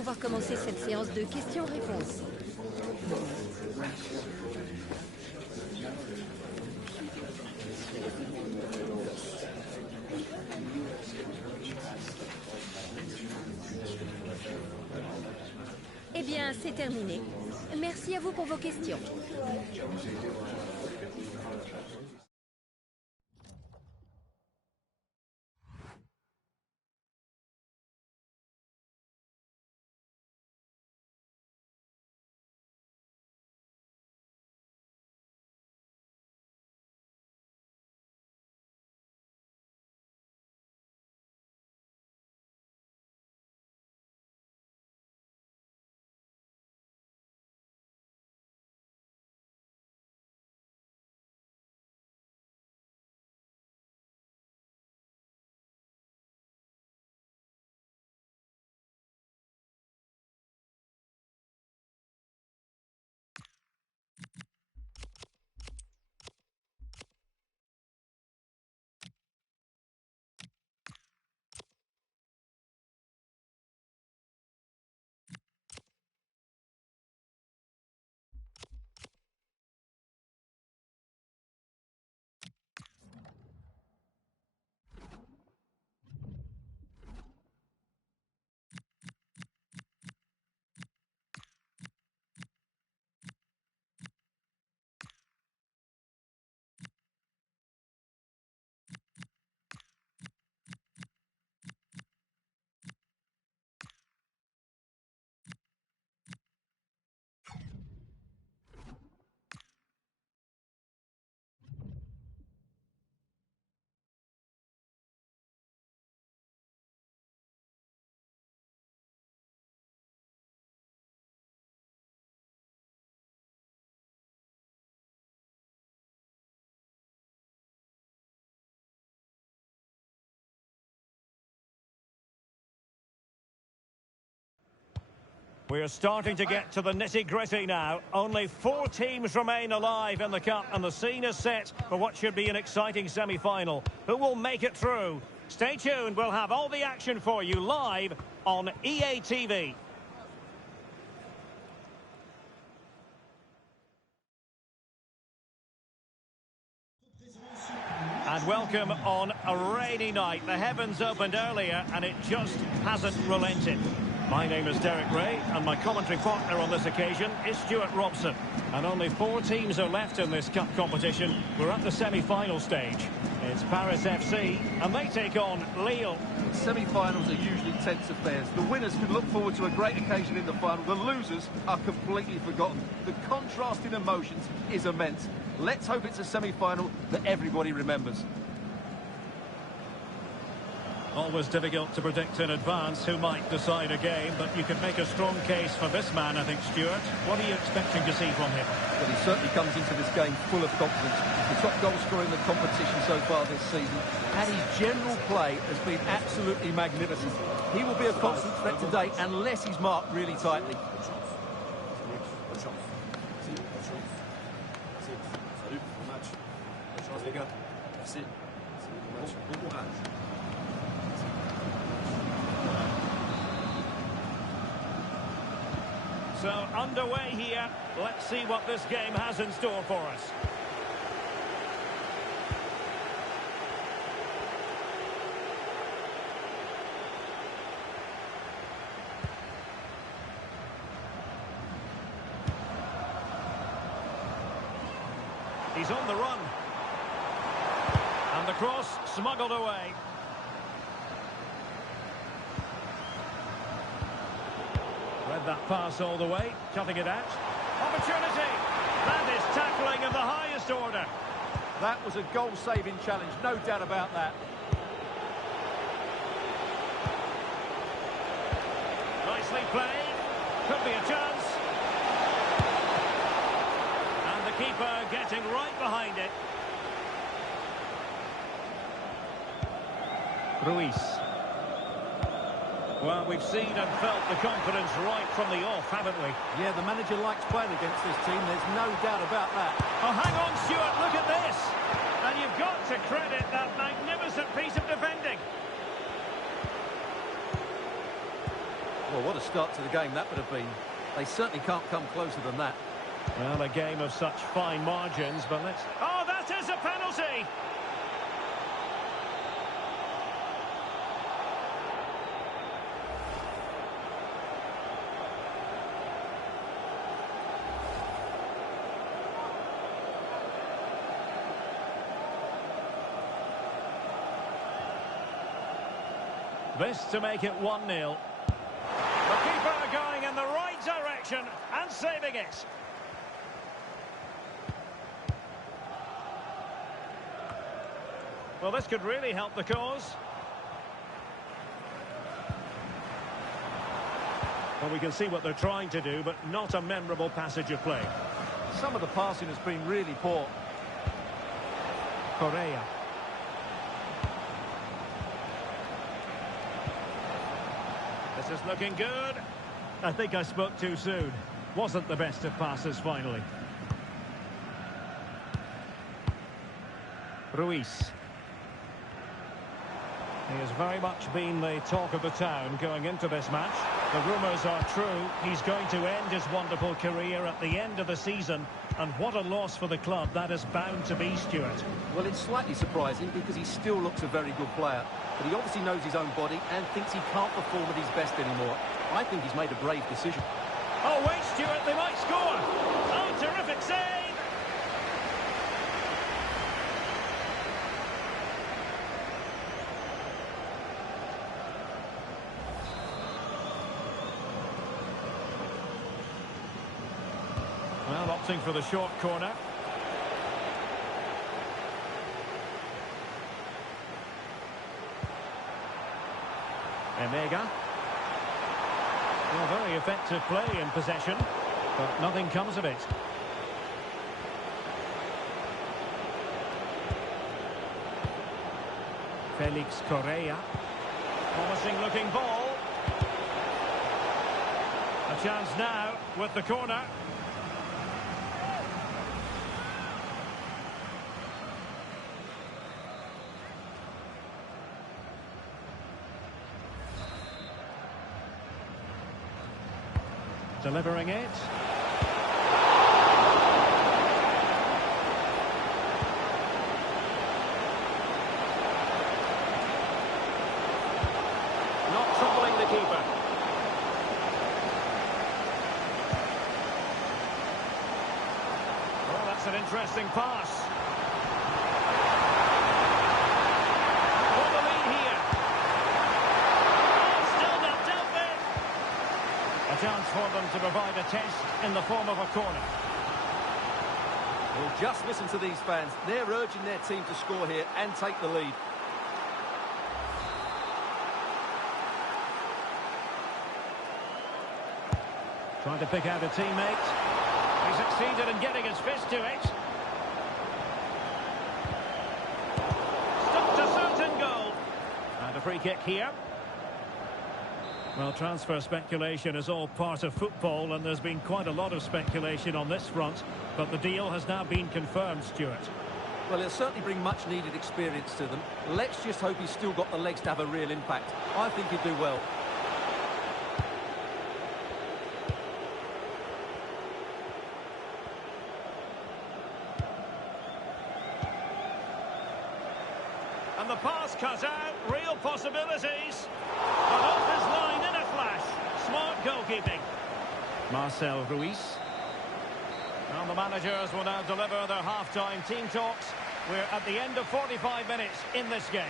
pouvoir commencer cette séance de questions-réponses. Eh bien, c'est terminé. Merci à vous pour vos questions. We're starting to get to the nitty-gritty now. Only 4 teams remain alive in the Cup, and the scene is set for what should be an exciting semi-final. Who will make it through? Stay tuned, we'll have all the action for you live on EA TV. And welcome on a rainy night. The heavens opened earlier and it just hasn't relented. My name is Derek Ray, and my commentary partner on this occasion is Stuart Robson. And only 4 teams are left in this cup competition. We're at the semi-final stage. It's Paris FC, and they take on Lille. Semi-finals are usually tense affairs. The winners can look forward to a great occasion in the final. The losers are completely forgotten. The contrast in emotions is immense. Let's hope it's a semi-final that everybody remembers. Always difficult to predict in advance who might decide a game, but you could make a strong case for this man, I think, Stuart. What are you expecting to see from him? Well, he certainly comes into this game full of confidence. He's the top goal scorer in the competition so far this season, and his general play has been absolutely magnificent. He will be a constant threat today unless he's marked really tightly. So, underway here. Let's see what this game has in store for us. He's on the run. And the cross smuggled away. Read that pass all the way, cutting it out. Opportunity! That is tackling of the highest order. That was a goal-saving challenge, no doubt about that. Nicely played. Could be a chance. And the keeper getting right behind it. Ruiz. Well, we've seen and felt the confidence right from the off, haven't we? Yeah, the manager likes playing against this team, there's no doubt about that. Oh, hang on, Stuart, look at this! And you've got to credit that magnificent piece of defending. Well, what a start to the game that would have been. They certainly can't come closer than that. Well, a game of such fine margins, but let's... Oh, that is a penalty! This to make it 1-0. The keeper going in the right direction and saving it. Well, this could really help the cause. Well, we can see what they're trying to do, but not a memorable passage of play. Some of the passing has been really poor. Correa. This is looking good. I think I spoke too soon. Wasn't the best of passes finally. Ruiz. He has very much been the talk of the town going into this match. The rumours are true. He's going to end his wonderful career at the end of the season. And what a loss for the club that is bound to be, Stuart. Well, it's slightly surprising because he still looks a very good player. But he obviously knows his own body and thinks he can't perform at his best anymore. I think he's made a brave decision. Oh, wait, Stuart, they might score. Oh, terrific save. Well, opting for the short corner. Emega. Well, very effective play in possession, but nothing comes of it. Felix Correa. Promising looking ball. A chance now with the corner. Delivering it. Not troubling the keeper. Oh, that's an interesting pass. For the lead here. Oh, still not dealt with. A chance for them to provide a test in the form of a corner. Well, just listen to these fans. They're urging their team to score here and take the lead. Trying to pick out a teammate. He succeeded in getting his fist to it. Stopped a certain goal. And a free kick here. Well, transfer speculation is all part of football, and there's been quite a lot of speculation on this front, but the deal has now been confirmed, Stuart. Well, he'll certainly bring much-needed experience to them. Let's just hope he's still got the legs to have a real impact. I think he'll do well. And the pass cut out, real possibilities. But off his line in a flash. Smart goalkeeping. Marcel Ruiz. And the managers will now deliver their half-time team talks. We're at the end of 45 minutes in this game.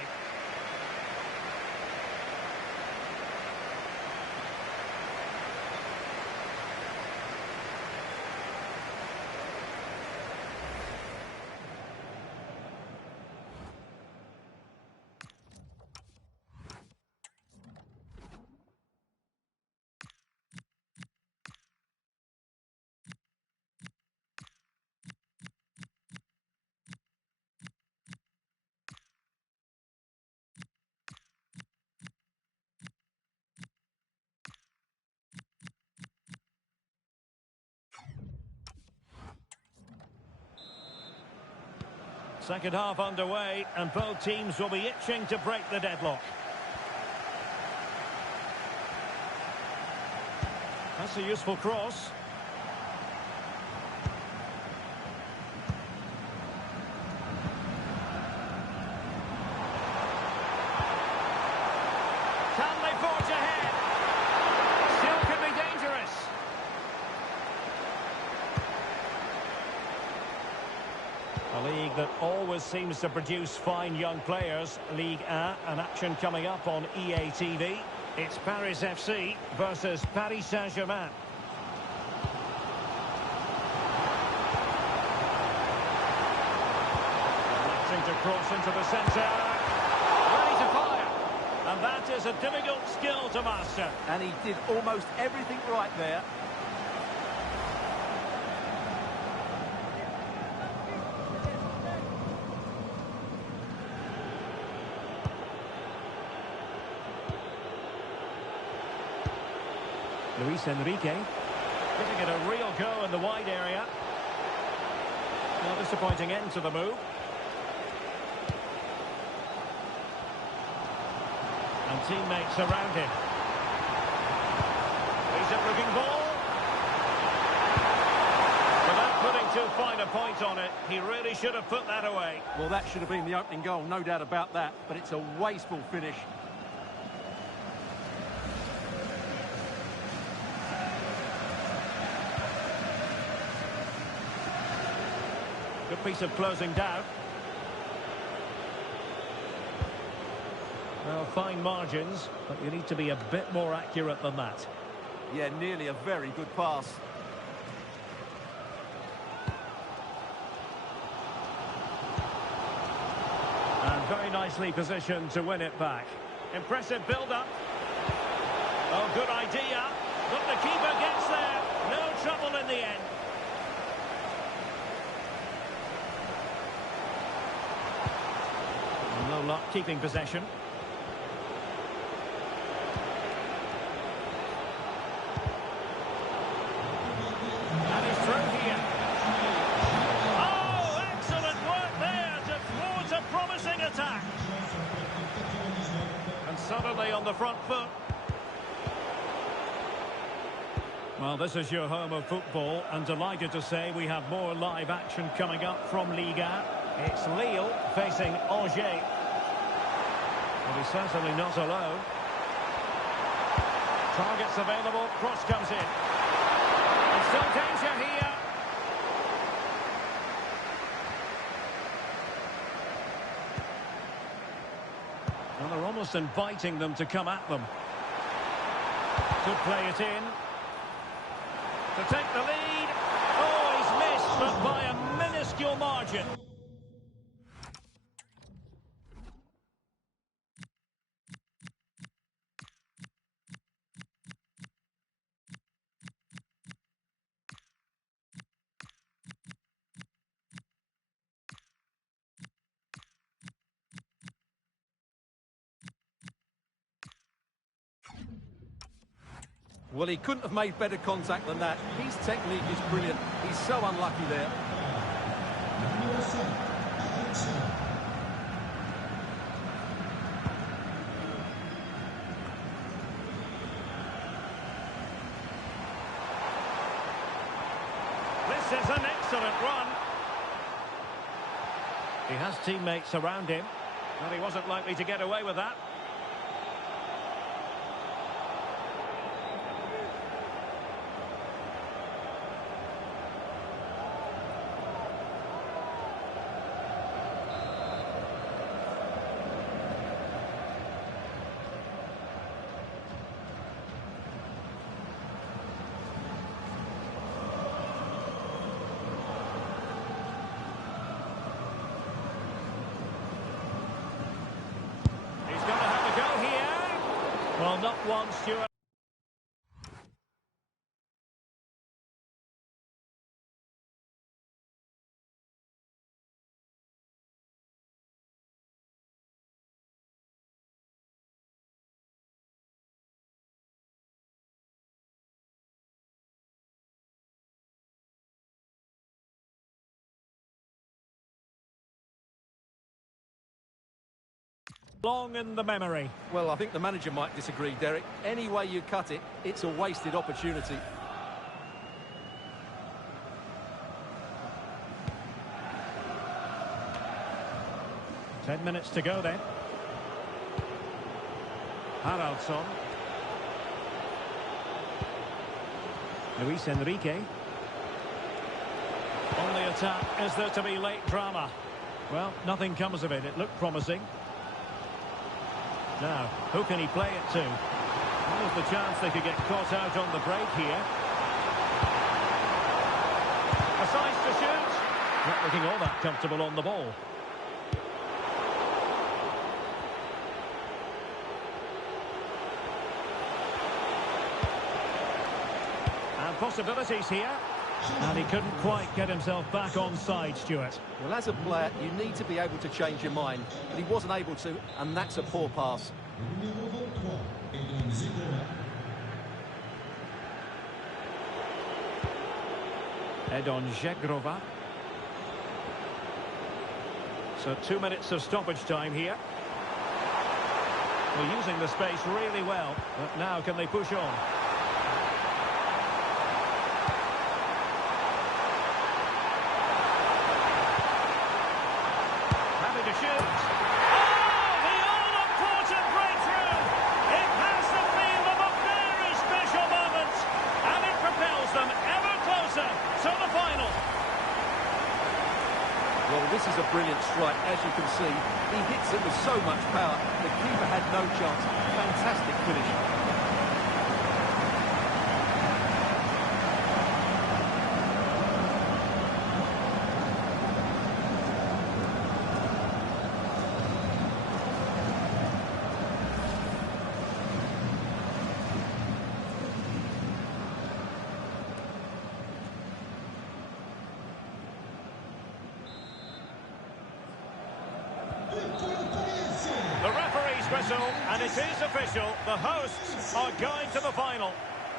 Second half underway, and both teams will be itching to break the deadlock. That's a useful cross. Can they forge ahead? Still could be dangerous. A league that always seems to produce fine young players. Ligue 1, an action coming up on EA TV. It's Paris FC versus Paris Saint-Germain. Electing to cross into the centre. Ready to fire. And that is a difficult skill to master. And he did almost everything right there. Luis Enrique giving it a real go in the wide area. Well, disappointing end to the move. And teammates around him. He's a looking ball. Without putting too fine a point on it, he really should have put that away. Well, that should have been the opening goal, no doubt about that. But it's a wasteful finish. Good piece of closing down. Well, fine margins, but you need to be a bit more accurate than that. Yeah, nearly a very good pass. And very nicely positioned to win it back. Impressive build-up. Oh, good idea. But the keeper gets there. No trouble in the end. No luck keeping possession. And he's through here. Oh, excellent work there to thwart a promising attack. And suddenly on the front foot. Well, this is your home of football, and delighted to say we have more live action coming up from Ligue 1. It's Lille facing Angers. But he's certainly not alone. Targets available, cross comes in. And still danger here. Well, they're almost inviting them to come at them. To play it in. To take the lead. Oh, he's missed, but by a minuscule margin. Well, he couldn't have made better contact than that. His technique is brilliant. He's so unlucky there. This is an excellent run. He has teammates around him, but he wasn't likely to get away with that. Well, not one, Stuart. Long in the memory. Well, I think the manager might disagree, Derek. Any way you cut it, it's a wasted opportunity. Ten minutes to go then. Haraldsson. Luis Enrique. On the attack, is there to be late drama? Well, nothing comes of it. It looked promising. Now, who can he play it to? There's the chance they could get caught out on the break here. A size to shoot. Not looking all that comfortable on the ball. And possibilities here. And he couldn't quite get himself back on side, Stuart. Well, as a player, you need to be able to change your mind. But he wasn't able to, and that's a poor pass. Edon Žegrova. So 2 minutes of stoppage time here. They're using the space really well. But now can they push on? To shoot. Oh, the all-important breakthrough! It has the feel of a very special moment, and it propels them ever closer to the final. Well, this is a brilliant strike, as you can see. He hits it with so much power. The keeper had no chance. Fantastic finish. The referee's whistle, and it is official. The hosts are going to the final.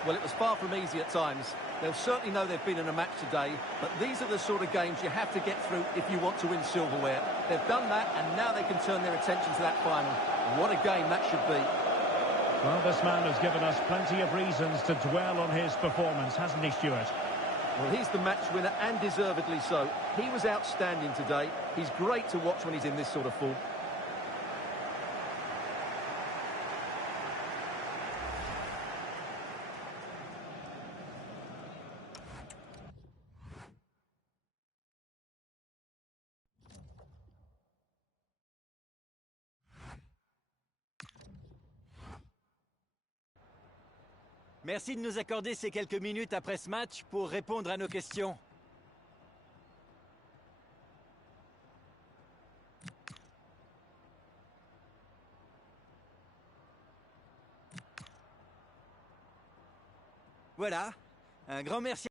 Well, it was far from easy at times. They'll certainly know they've been in a match today, but these are the sort of games you have to get through if you want to win silverware. They've done that, and now they can turn their attention to that final. What a game that should be. Well, this man has given us plenty of reasons to dwell on his performance, hasn't he, Stuart? Well, he's the match winner, and deservedly so. He was outstanding today. He's great to watch when he's in this sort of form. Merci de nous accorder ces quelques minutes après ce match pour répondre à nos questions. Voilà, un grand merci.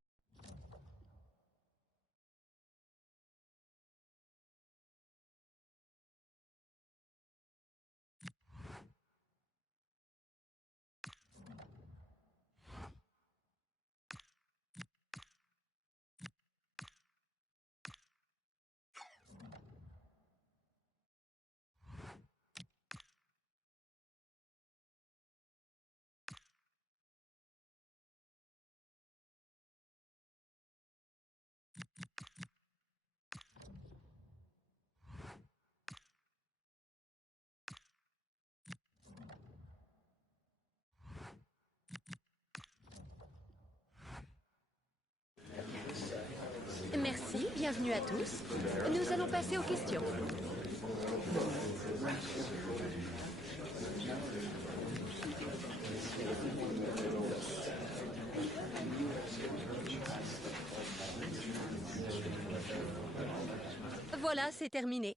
Merci, bienvenue à tous. Nous allons passer aux questions. Voilà, c'est terminé.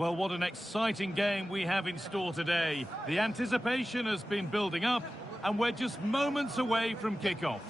Well, what an exciting game we have in store today. The anticipation has been building up, and we're just moments away from kickoff.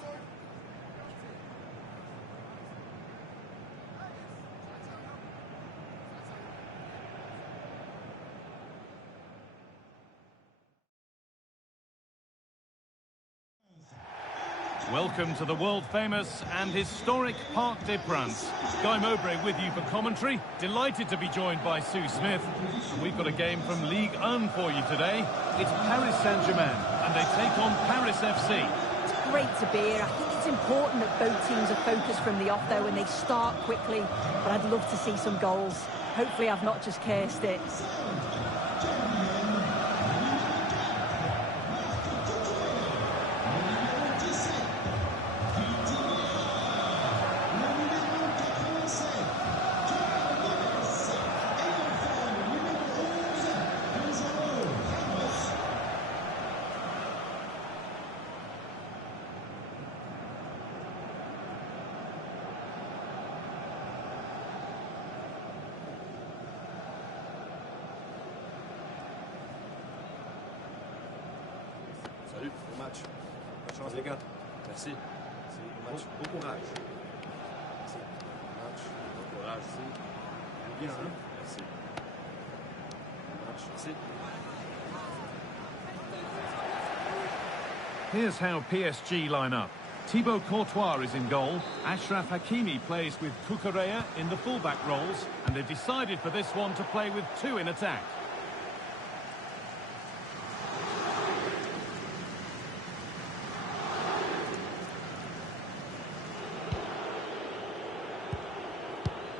Welcome to the world-famous and historic Parc des Princes. Guy Mowbray with you for commentary. Delighted to be joined by Sue Smith. And we've got a game from Ligue 1 for you today. It's Paris Saint-Germain, and they take on Paris FC. It's great to be here. I think it's important that both teams are focused from the off, though, and they start quickly. But I'd love to see some goals. Hopefully I've not just cursed it. Salut, bon match. Bonne chance les gars. Merci. Bon match. Bon courage. Merci. Bon match. Bon courage. Merci. Bien, hein? Merci. Bon match. Merci. Here's how PSG line up. Thibaut Courtois is in goal. Achraf Hakimi plays with Cucurella in the fullback roles, and they've decided for this one to play with two in attack.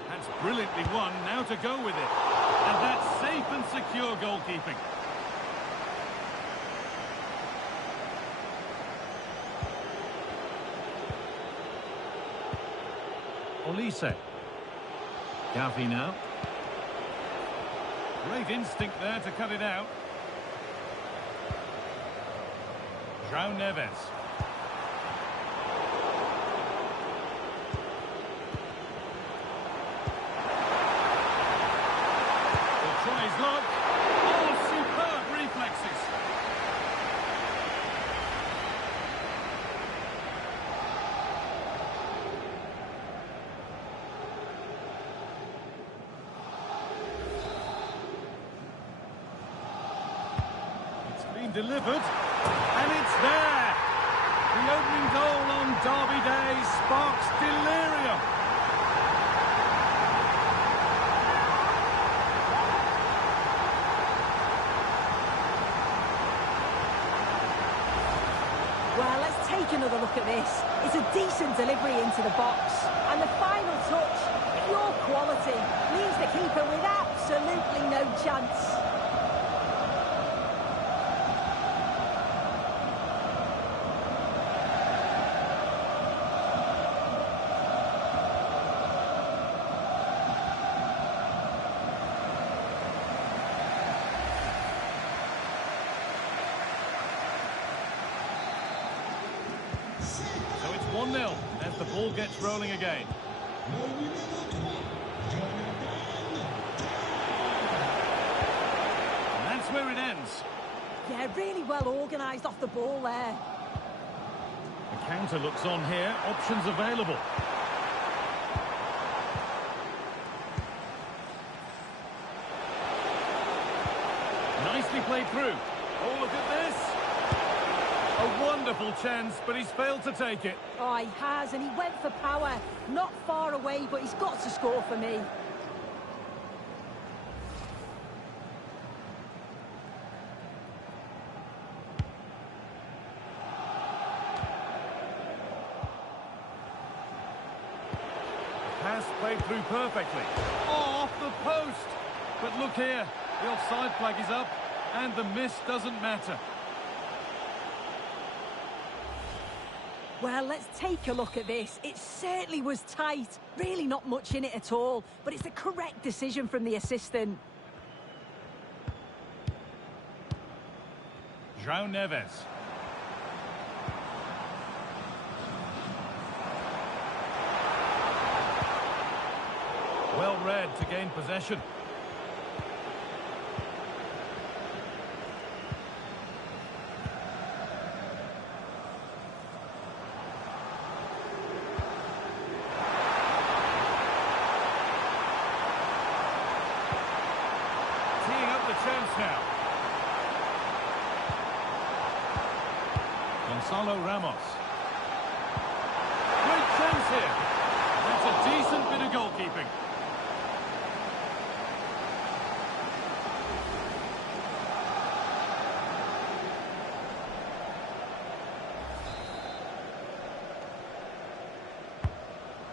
That's brilliantly won, now to go with it. And that's safe and secure goalkeeping. Olise. Gavi now. Great instinct there to cut it out. João Neves. He'll try his luck. Oh, superb reflexes. Delivered, and it's there. The opening goal on Derby Day sparks delirium. Well, let's take another look at this. It's a decent delivery into the box, and the final touch, pure quality, leaves the keeper with absolutely no chance. So it's 1-0 as the ball gets rolling again. And that's where it ends. Yeah, really well organised off the ball there. The counter looks on here, options available. Nicely played through. Oh, look at this. A wonderful chance, but he's failed to take it. Oh, he has, and he went for power. Not far away, but he's got to score for me. Pass played through perfectly. Oh, off the post. But look here, the offside flag is up, and the miss doesn't matter. Well, let's take a look at this. It certainly was tight. Really not much in it at all, but it's the correct decision from the assistant. João Neves. Well read to gain possession. Gonzalo Ramos. Great chance here. That's a decent bit of goalkeeping.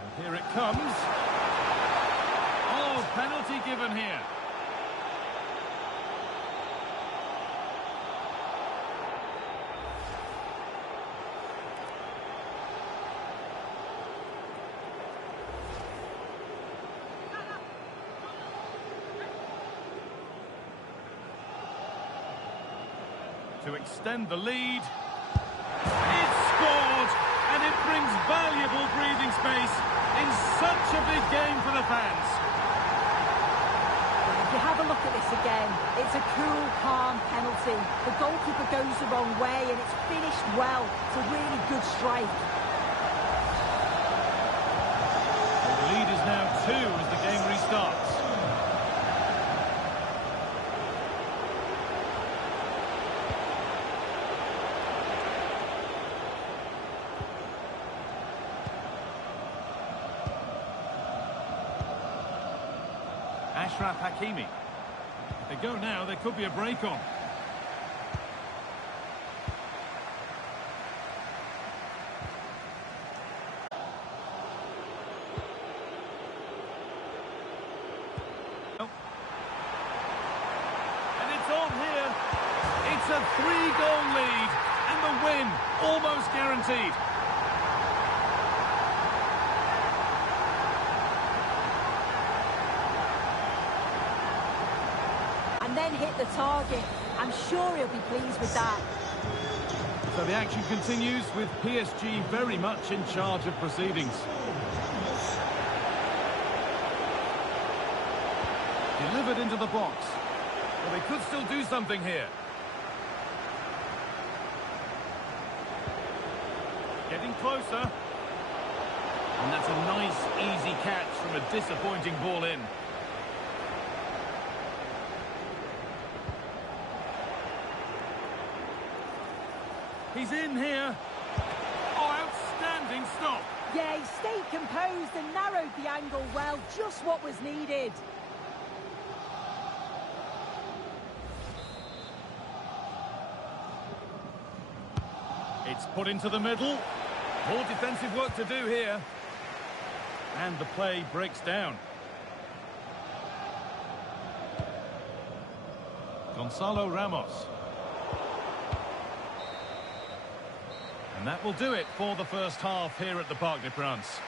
And here it comes. Oh, penalty given here. To extend the lead. It's scored, and it brings valuable breathing space in such a big game for the fans. If you have a look at this again, it's a cool, calm penalty. The goalkeeper goes the wrong way, and it's finished well. It's a really good strike. Well, the lead is now 2 as the game restarts. Ashraf Hakimi. If they go now, there could be a break on. And it's on here. It's a 3-goal lead, and the win almost guaranteed. And then hit the target. I'm sure he'll be pleased with that. So the action continues with PSG very much in charge of proceedings. Delivered into the box. Well, they could still do something here. Getting closer. And that's a nice, easy catch from a disappointing ball in. He's in here. Oh, outstanding stop. Yeah, he stayed composed and narrowed the angle well. Just what was needed. It's put into the middle. More defensive work to do here. And the play breaks down. Gonzalo Ramos. And that will do it for the first half here at the Parc des Princes.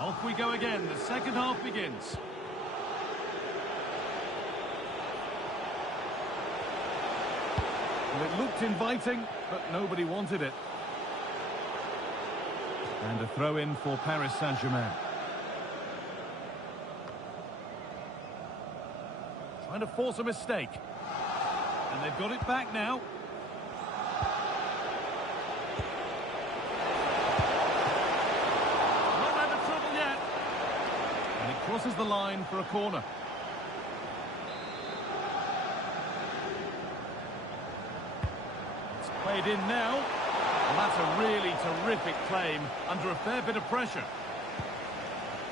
Off we go again. The second half begins. Well, it looked inviting, but nobody wanted it. And a throw-in for Paris Saint-Germain. Trying to force a mistake. And they've got it back now. Crosses the line for a corner. It's played in now. Well, that's a really terrific claim under a fair bit of pressure.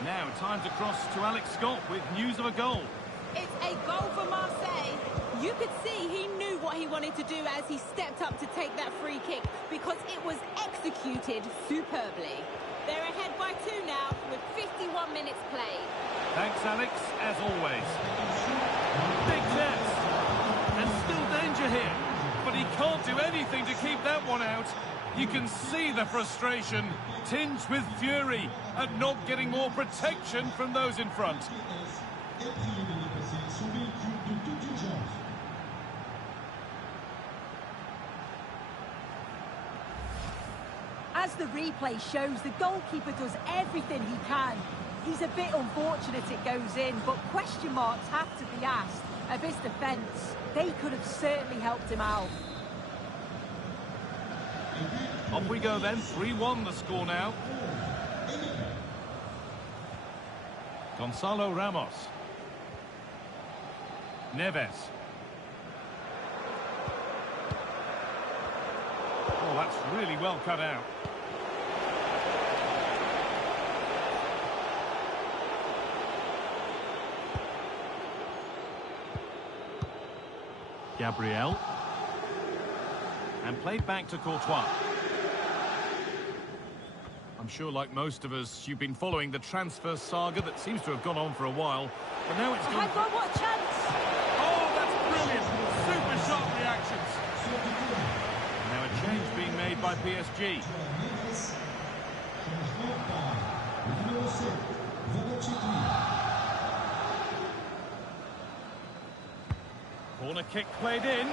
Now, time to cross to Alex Scott with news of a goal. It's a goal for Marseille. You could see he knew what he wanted to do as he stepped up to take that free kick because it was executed superbly. They're ahead by 2 now with 51 minutes played. Thanks, Alex, as always. Big chance. And still danger here. But he can't do anything to keep that one out. You can see the frustration, tinged with fury, at not getting more protection from those in front. As the replay shows, the goalkeeper does everything he can. He's a bit unfortunate it goes in, but question marks have to be asked of his defence. They could have certainly helped him out. Off we go then, 3-1 the score now. Gonzalo Ramos. Neves. Oh, that's really well cut out. Gabriel. And played back to Courtois. I'm sure, like most of us, you've been following the transfer saga that seems to have gone on for a while. But now it's gone... What a chance! Oh, that's brilliant! Super sharp reactions. Now a change being made by PSG. Corner kick played in.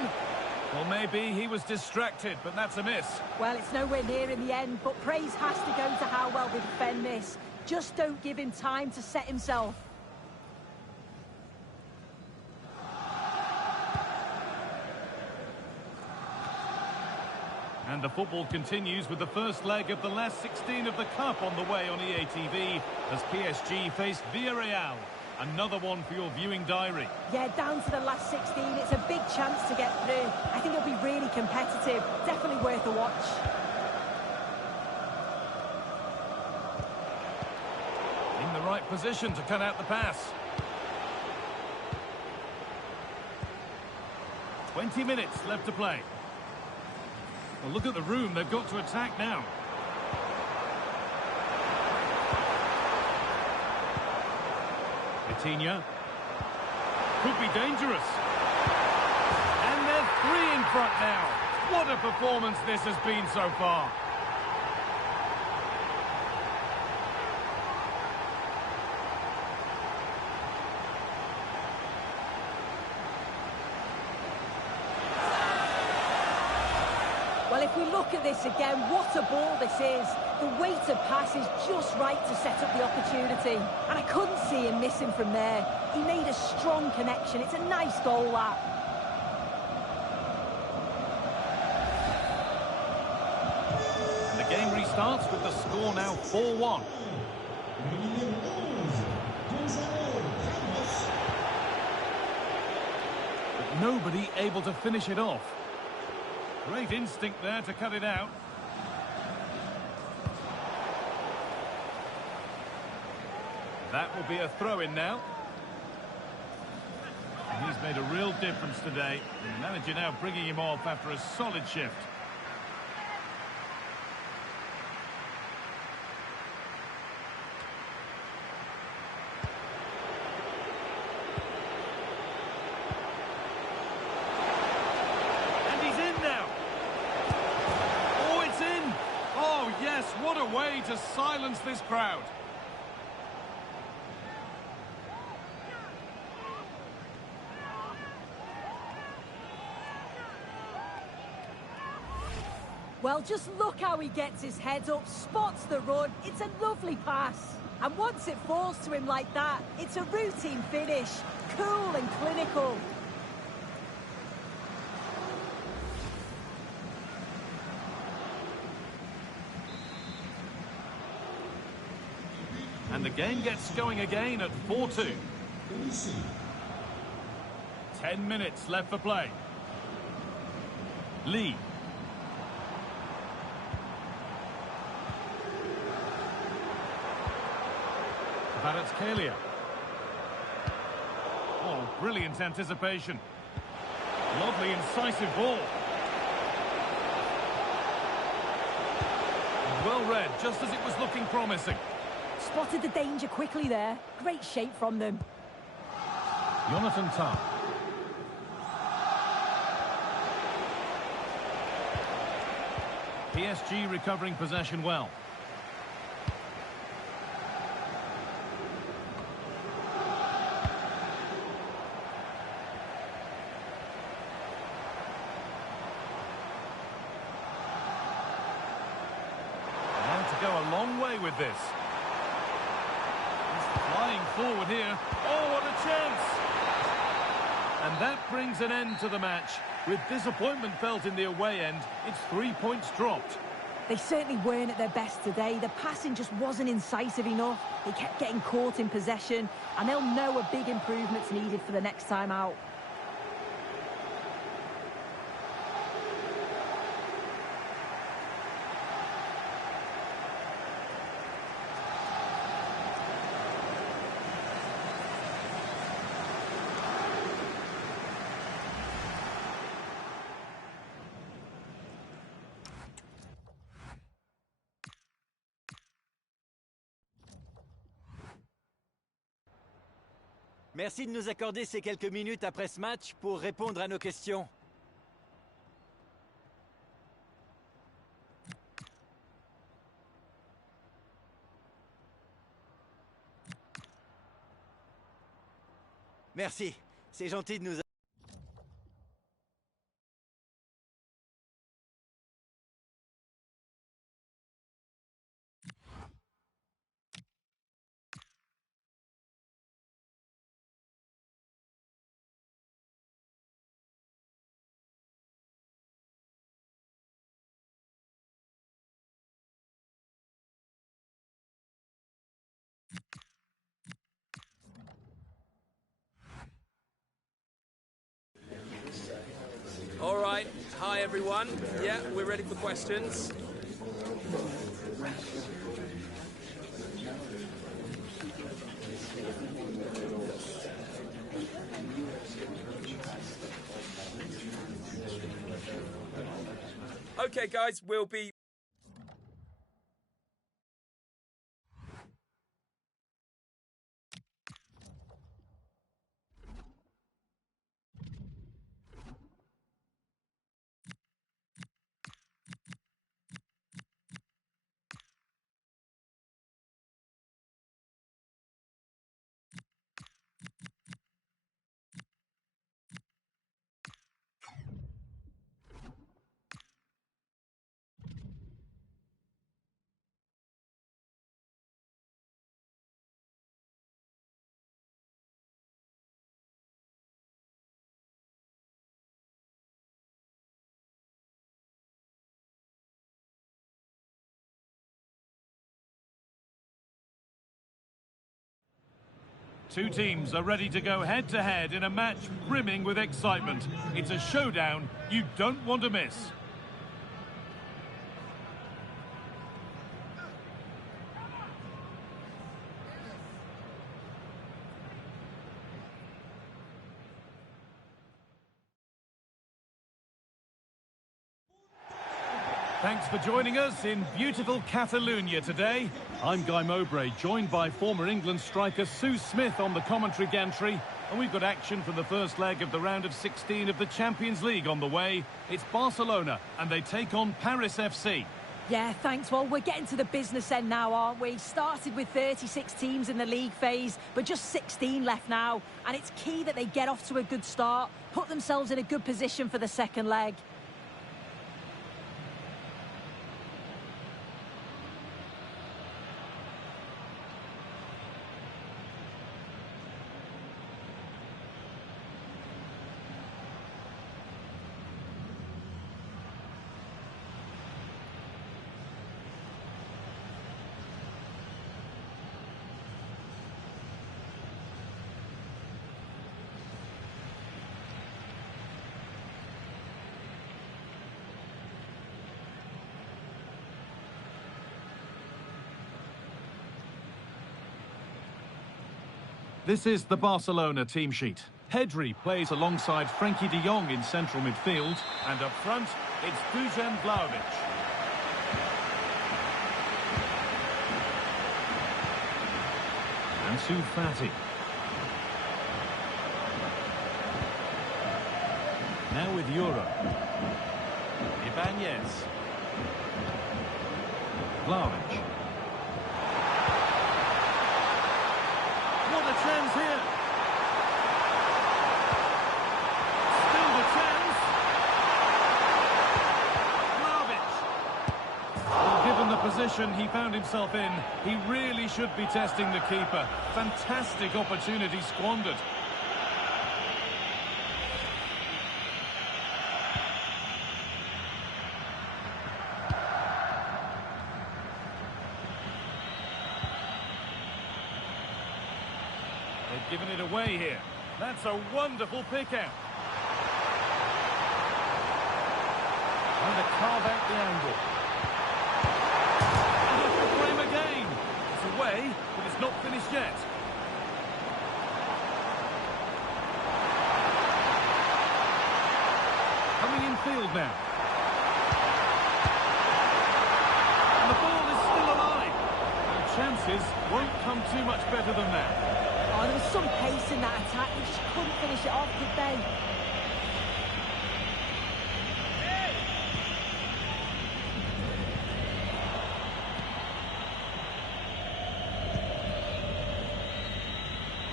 Well, maybe he was distracted, but that's a miss. Well, it's nowhere near in the end, but praise has to go to how well they defend this. Just don't give him time to set himself. And the football continues with the first leg of the last 16 of the Cup on the way on EA TV as PSG face Villarreal. Another one for your viewing diary. Yeah, down to the last 16. It's a big chance to get through. I think it'll be really competitive. Definitely worth a watch. In the right position to cut out the pass. 20 minutes left to play. Well, look at the room they've got to attack now. Vitinha. Could be dangerous. And they're 3 in front now. What a performance this has been so far. Well, if we look at this again, what a ball this is. The weighted pass is just right to set up the opportunity. And I couldn't see him missing from there. He made a strong connection. It's a nice goal, that. And the game restarts with the score now 4-1. But nobody able to finish it off. Great instinct there to cut it out. That will be a throw-in now. And he's made a real difference today. The manager now bringing him off after a solid shift. What a way to silence this crowd. Well, just look how he gets his head up, spots the run. It's a lovely pass. And once it falls to him like that, it's a routine finish. Cool and clinical. And the game gets going again at 4-2. 10 minutes left for play. Lee. Kvaratskhelia. Oh, brilliant anticipation. Lovely, incisive ball. Well read, just as it was looking promising. Spotted the danger quickly there. Great shape from them. Jonathan Tah. PSG recovering possession well. Go a long way with this. He's flying forward here. Oh, what a chance! And that brings an end to the match. With disappointment felt in the away end, it's 3 points dropped. They certainly weren't at their best today. The passing just wasn't incisive enough. They kept getting caught in possession, and they'll know a big improvement's needed for the next time out. Merci de nous accorder ces quelques minutes après ce match pour répondre à nos questions. Merci, c'est gentil de nous... All right, hi everyone. Yeah, we're ready for questions. Okay, guys, we'll be... Two teams are ready to go head-to-head in a match brimming with excitement. It's a showdown you don't want to miss. Thanks for joining us in beautiful Catalonia today. I'm Guy Mowbray, joined by former England striker Sue Smith on the commentary gantry. And we've got action from the first leg of the round of 16 of the Champions League on the way. It's Barcelona, and they take on Paris FC. Yeah, thanks. Well, we're getting to the business end now, aren't we? Started with 36 teams in the league phase, but just 16 left now. And it's key that they get off to a good start, put themselves in a good position for the second leg. This is the Barcelona team sheet. Pedri plays alongside Frenkie de Jong in central midfield, and up front, it's Dusan Vlahovic. Ansu Fati. Now with Euro. Ibanez. Vlahovic. What a chance here. Still the chance. Vlahovic. Well, given the position he found himself in, he really should be testing the keeper. Fantastic opportunity squandered. They've given it away here. That's a wonderful pick-out. Trying to carve out the angle. And the frame again. It's away, but it's not finished yet. Coming in field now. And the ball is still alive. And chances won't come too much better than that. Oh, there was some pace in that attack. They just couldn't finish it off, could they?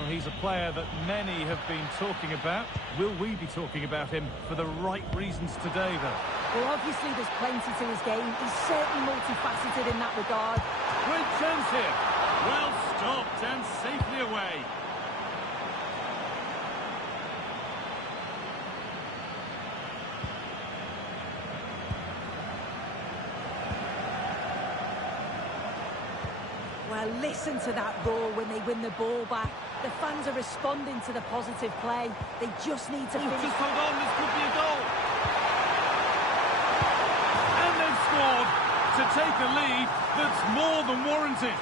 Well, he's a player that many have been talking about. Will we be talking about him for the right reasons today, though? Well, obviously there's plenty to his game. He's certainly multifaceted in that regard. Great chance here. Well stopped and safely away. Well, listen to that roar when they win the ball back. The fans are responding to the positive play. They just need to finish. Just hold on, this could be a goal. And they've scored to take a lead that's more than warranted.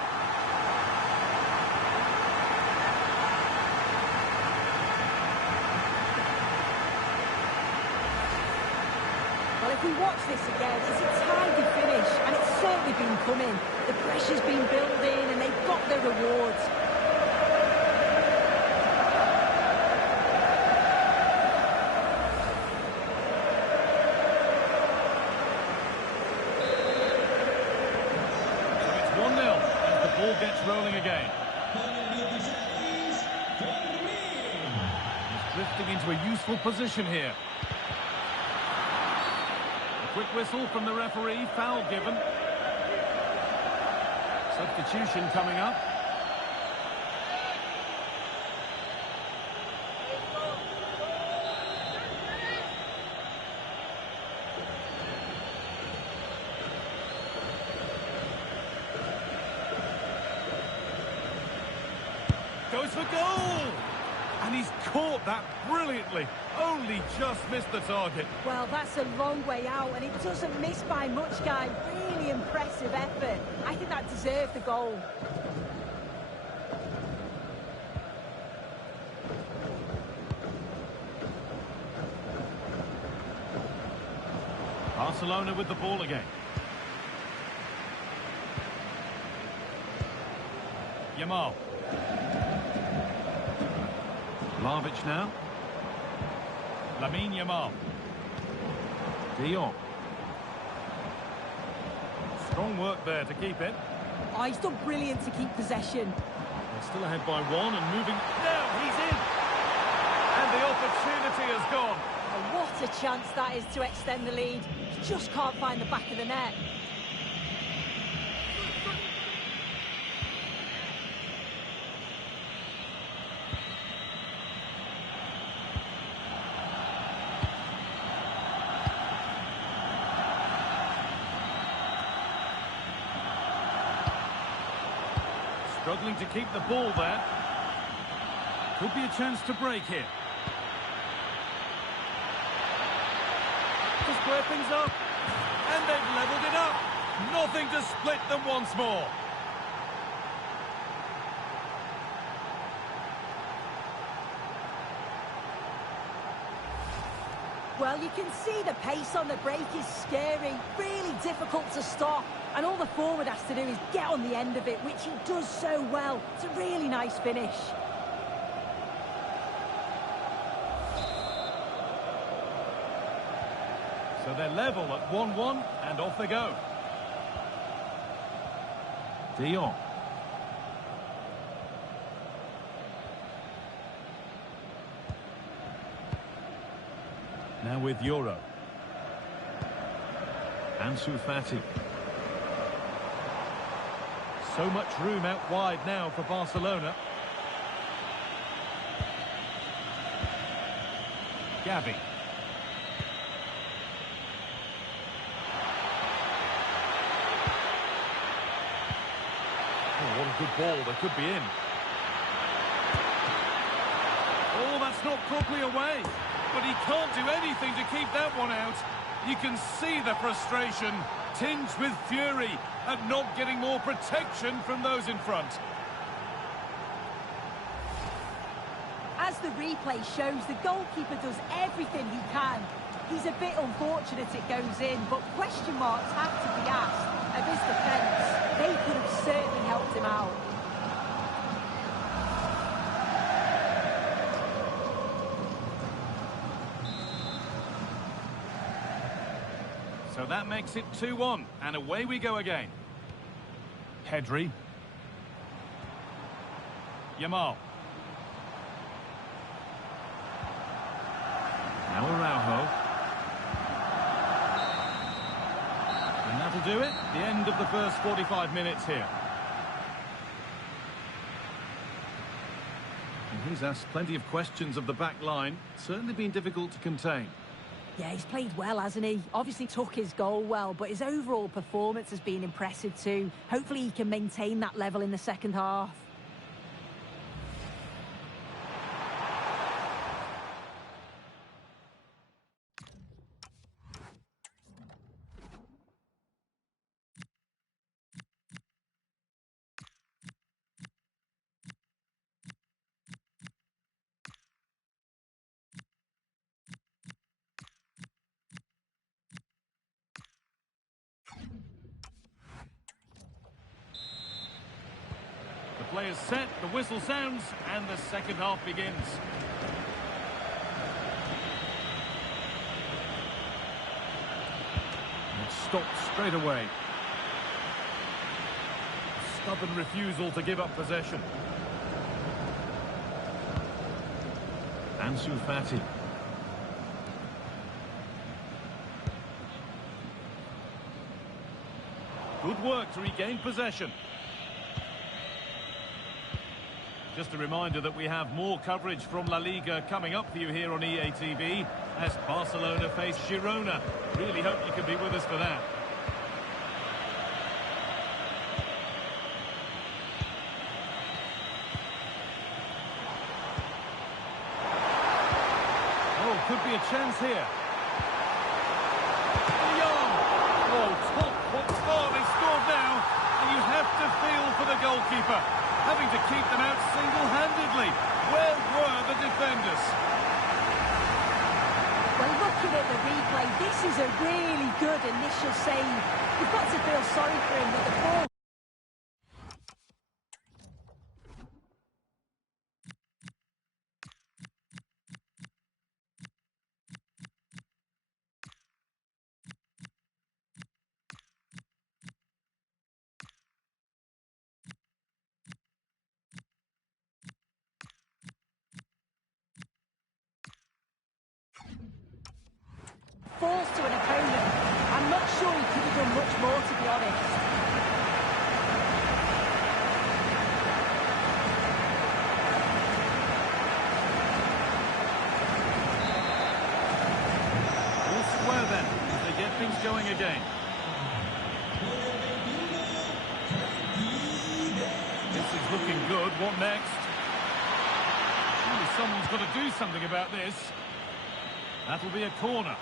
Well, if we watch this again, it's a tidy finish, and it's certainly been coming. The pressure's been building, and they've got their rewards. So it's 1-0 as the ball gets rolling again. He's drifting into a useful position here. Quick whistle from the referee, foul given. Substitution coming up. Goes for goal! And he's caught that brilliantly. Only just missed the target. Well, that's a long way out, and it doesn't miss by much, guy. Really impressive effort. I think that deserved the goal. Barcelona with the ball again. Yamal. Vlahovic now. Yamal. De Jong. Strong work there to keep it. Oh, he's done brilliant to keep possession. They're still ahead by one and moving. Now he's in. And the opportunity has gone. Oh, what a chance that is to extend the lead. He just can't find the back of the net. Struggling to keep the ball there. Could be a chance to break here. To square things up. And they've levelled it up. Nothing to split them once more. Well, you can see the pace on the break is scary, really difficult to stop. And all the forward has to do is get on the end of it, which he does so well. It's a really nice finish. So they're level at 1-1 and off they go. De Jong. Now with Euro. Ansu Fati. So much room out wide now for Barcelona. Gavi. Oh, what a good ball. They could be in. Oh, that's not properly away. But he can't do anything to keep that one out. You can see the frustration, tinged with fury, at not getting more protection from those in front. As the replay shows, the goalkeeper does everything he can. He's a bit unfortunate it goes in, but question marks have to be asked of his defence. They could have certainly helped him out. So that makes it 2-1, and away we go again. Pedri. Yamal. Now Araujo. And that'll do it. The end of the first 45 minutes here. And he's asked plenty of questions of the back line. Certainly been difficult to contain. Yeah, he's played well, hasn't he? Obviously took his goal well, but his overall performance has been impressive too. Hopefully he can maintain that level in the second half. Play is set, the whistle sounds, and the second half begins. And stopped straight away. Stubborn refusal to give up possession. Ansu Fati. Good work to regain possession. Just a reminder that we have more coverage from La Liga coming up for you here on EA TV as Barcelona face Girona. Really hope you can be with us for that. Oh, could be a chance here. Young! Oh, top! Oh, they scored now! And you have to feel for the goalkeeper, having to keep them out single-handedly. Where were the defenders? When looking at the replay, this is a really good initial save. You've got to feel sorry for him with the ball. Falls to an opponent. I'm not sure he could have done much more, to be honest. All square then, as they get things going again. This is looking good. What next? Surely someone's got to do something about this. That'll be a corner.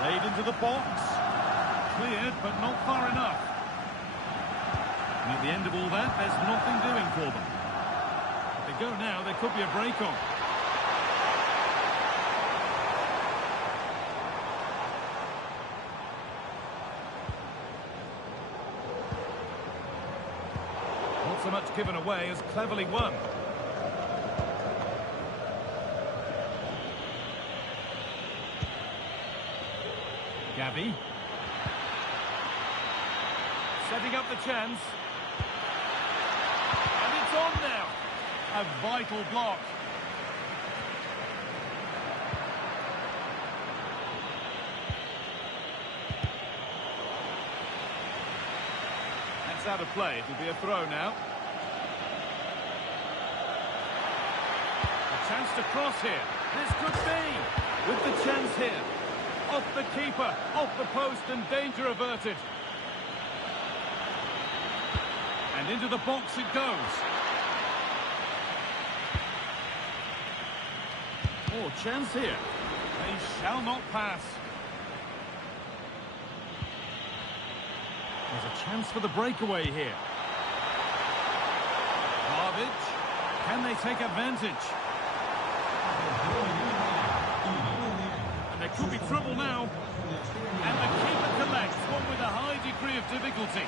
Played into the box. Cleared, but not far enough. And at the end of all that, there's nothing doing for them. If they go now, there could be a break on. much given away as cleverly won. Gavi. Setting up the chance. And it's on now. A vital block. That's out of play. It'll be a throw now. A chance to cross here. This could be. With the chance here. Off the keeper, off the post, and danger averted. And into the box it goes. Oh, chance here. They shall not pass. There's a chance for the breakaway here. Vlahovic. Can they take advantage? And there could be trouble now. And the keeper collects, one with a high degree of difficulty.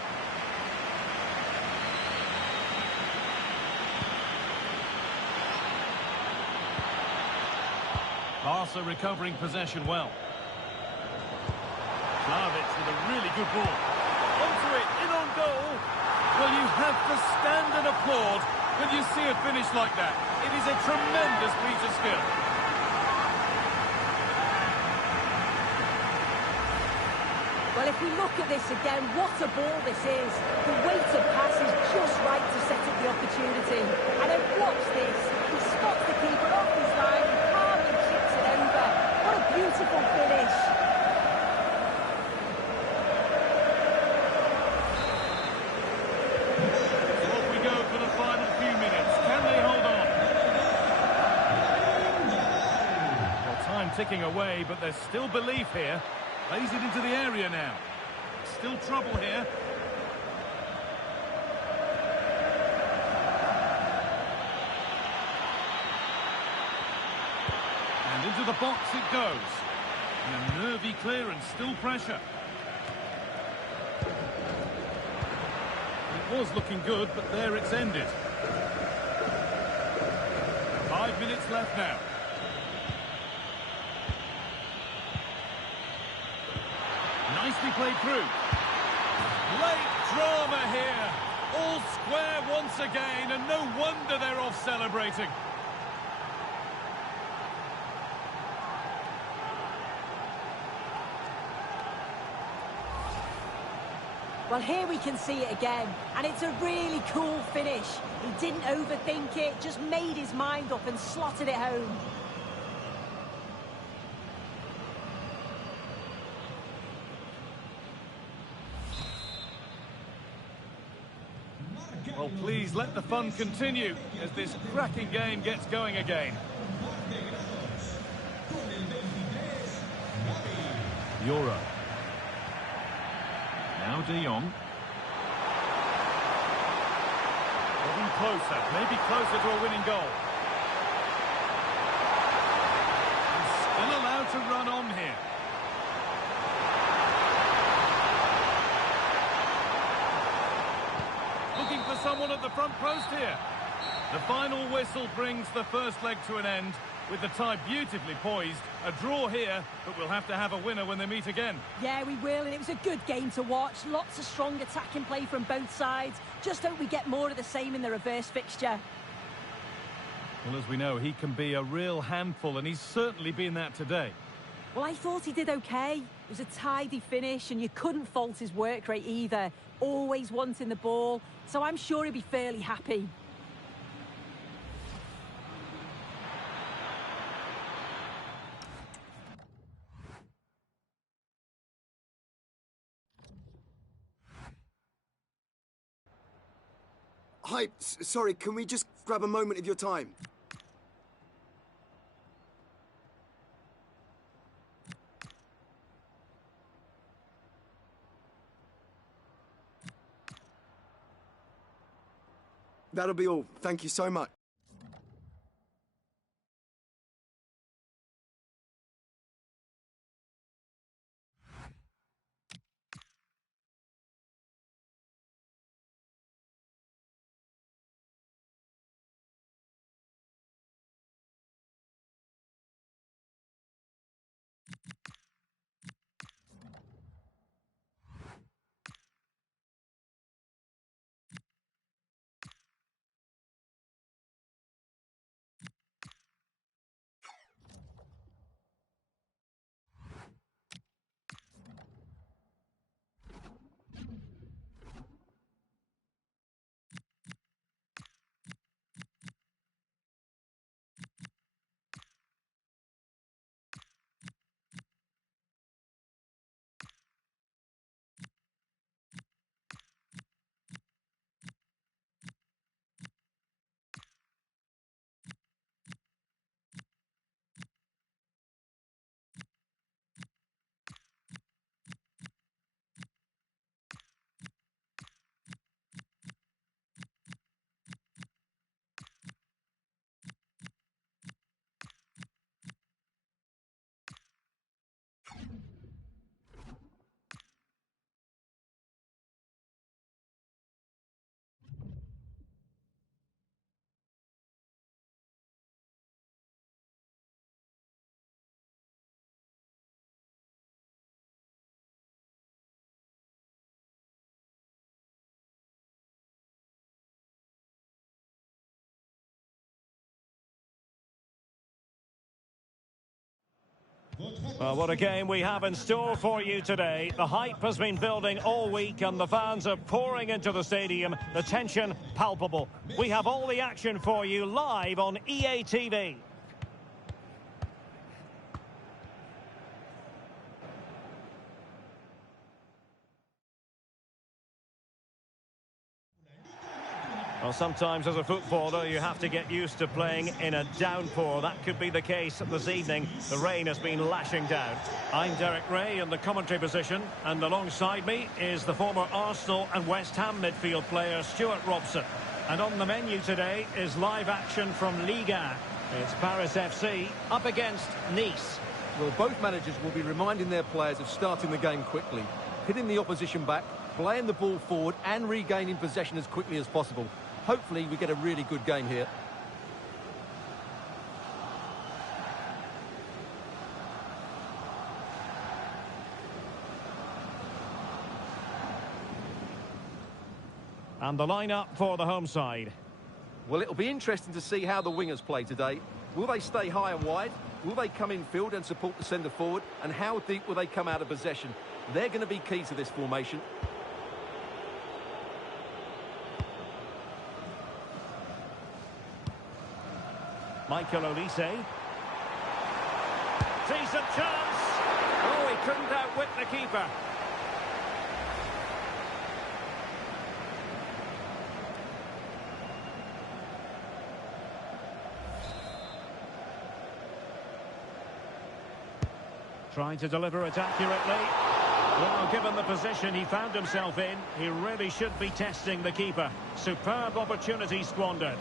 Barca recovering possession well. Vlahovic with a really good ball. Onto it, in on goal. Well, you have to stand and applaud when you see a finish like that. It is a tremendous piece of skill. Well, if we look at this again, what a ball this is. The weighted pass is just right to set up the opportunity. And then watch this. He spots the keeper off his line and calmly chips it over. What a beautiful finish. So off we go for the final few minutes. Can they hold on? Well, time ticking away, but there's still belief here. Plays it into the area now. Still trouble here. And into the box it goes. And a nervy clearance, still pressure. It was looking good, but there it's ended. 5 minutes left now. Nicely played through. Late drama here. All square once again, and no wonder they're off celebrating. Well, here we can see it again, and it's a really cool finish. He didn't overthink it, just made his mind up and slotted it home. Well, please let the fun continue as this cracking game gets going again. Euro. Now De Jong. Getting closer, maybe closer to a winning goal. He's still allowed to run on here. Looking for someone at the front post here. The final whistle brings the first leg to an end, with the tie beautifully poised. A draw here, but we'll have to have a winner when they meet again. Yeah, we will, and it was a good game to watch. Lots of strong attacking play from both sides. Just hope we get more of the same in the reverse fixture. Well, as we know, he can be a real handful, and he's certainly been that today. Well, I thought he did okay. It was a tidy finish, and you couldn't fault his work rate either. Always wanting the ball, so I'm sure he'll be fairly happy. Hi, sorry, can we just grab a moment of your time? That'll be all. Thank you so much. Well, what a game we have in store for you today. The hype has been building all week and the fans are pouring into the stadium. The tension palpable. We have all the action for you live on EA TV. Well, sometimes as a footballer you have to get used to playing in a downpour. That could be the case this evening. The rain has been lashing down. I'm Derek Ray in the commentary position, and alongside me is the former Arsenal and West Ham midfield player Stuart Robson. And on the menu today is live action from Ligue 1. It's Paris FC up against Nice. Well, both managers will be reminding their players of starting the game quickly, hitting the opposition back, playing the ball forward and regaining possession as quickly as possible. Hopefully we get a really good game here. And the lineup for the home side. Well, it'll be interesting to see how the wingers play today. Will they stay high and wide? Will they come in field and support the centre forward? And how deep will they come out of possession? They're going to be key to this formation. Michael Olise. Decent chance. Oh, he couldn't outwit the keeper. Trying to deliver it accurately. Well, given the position he found himself in, he really should be testing the keeper. Superb opportunity squandered.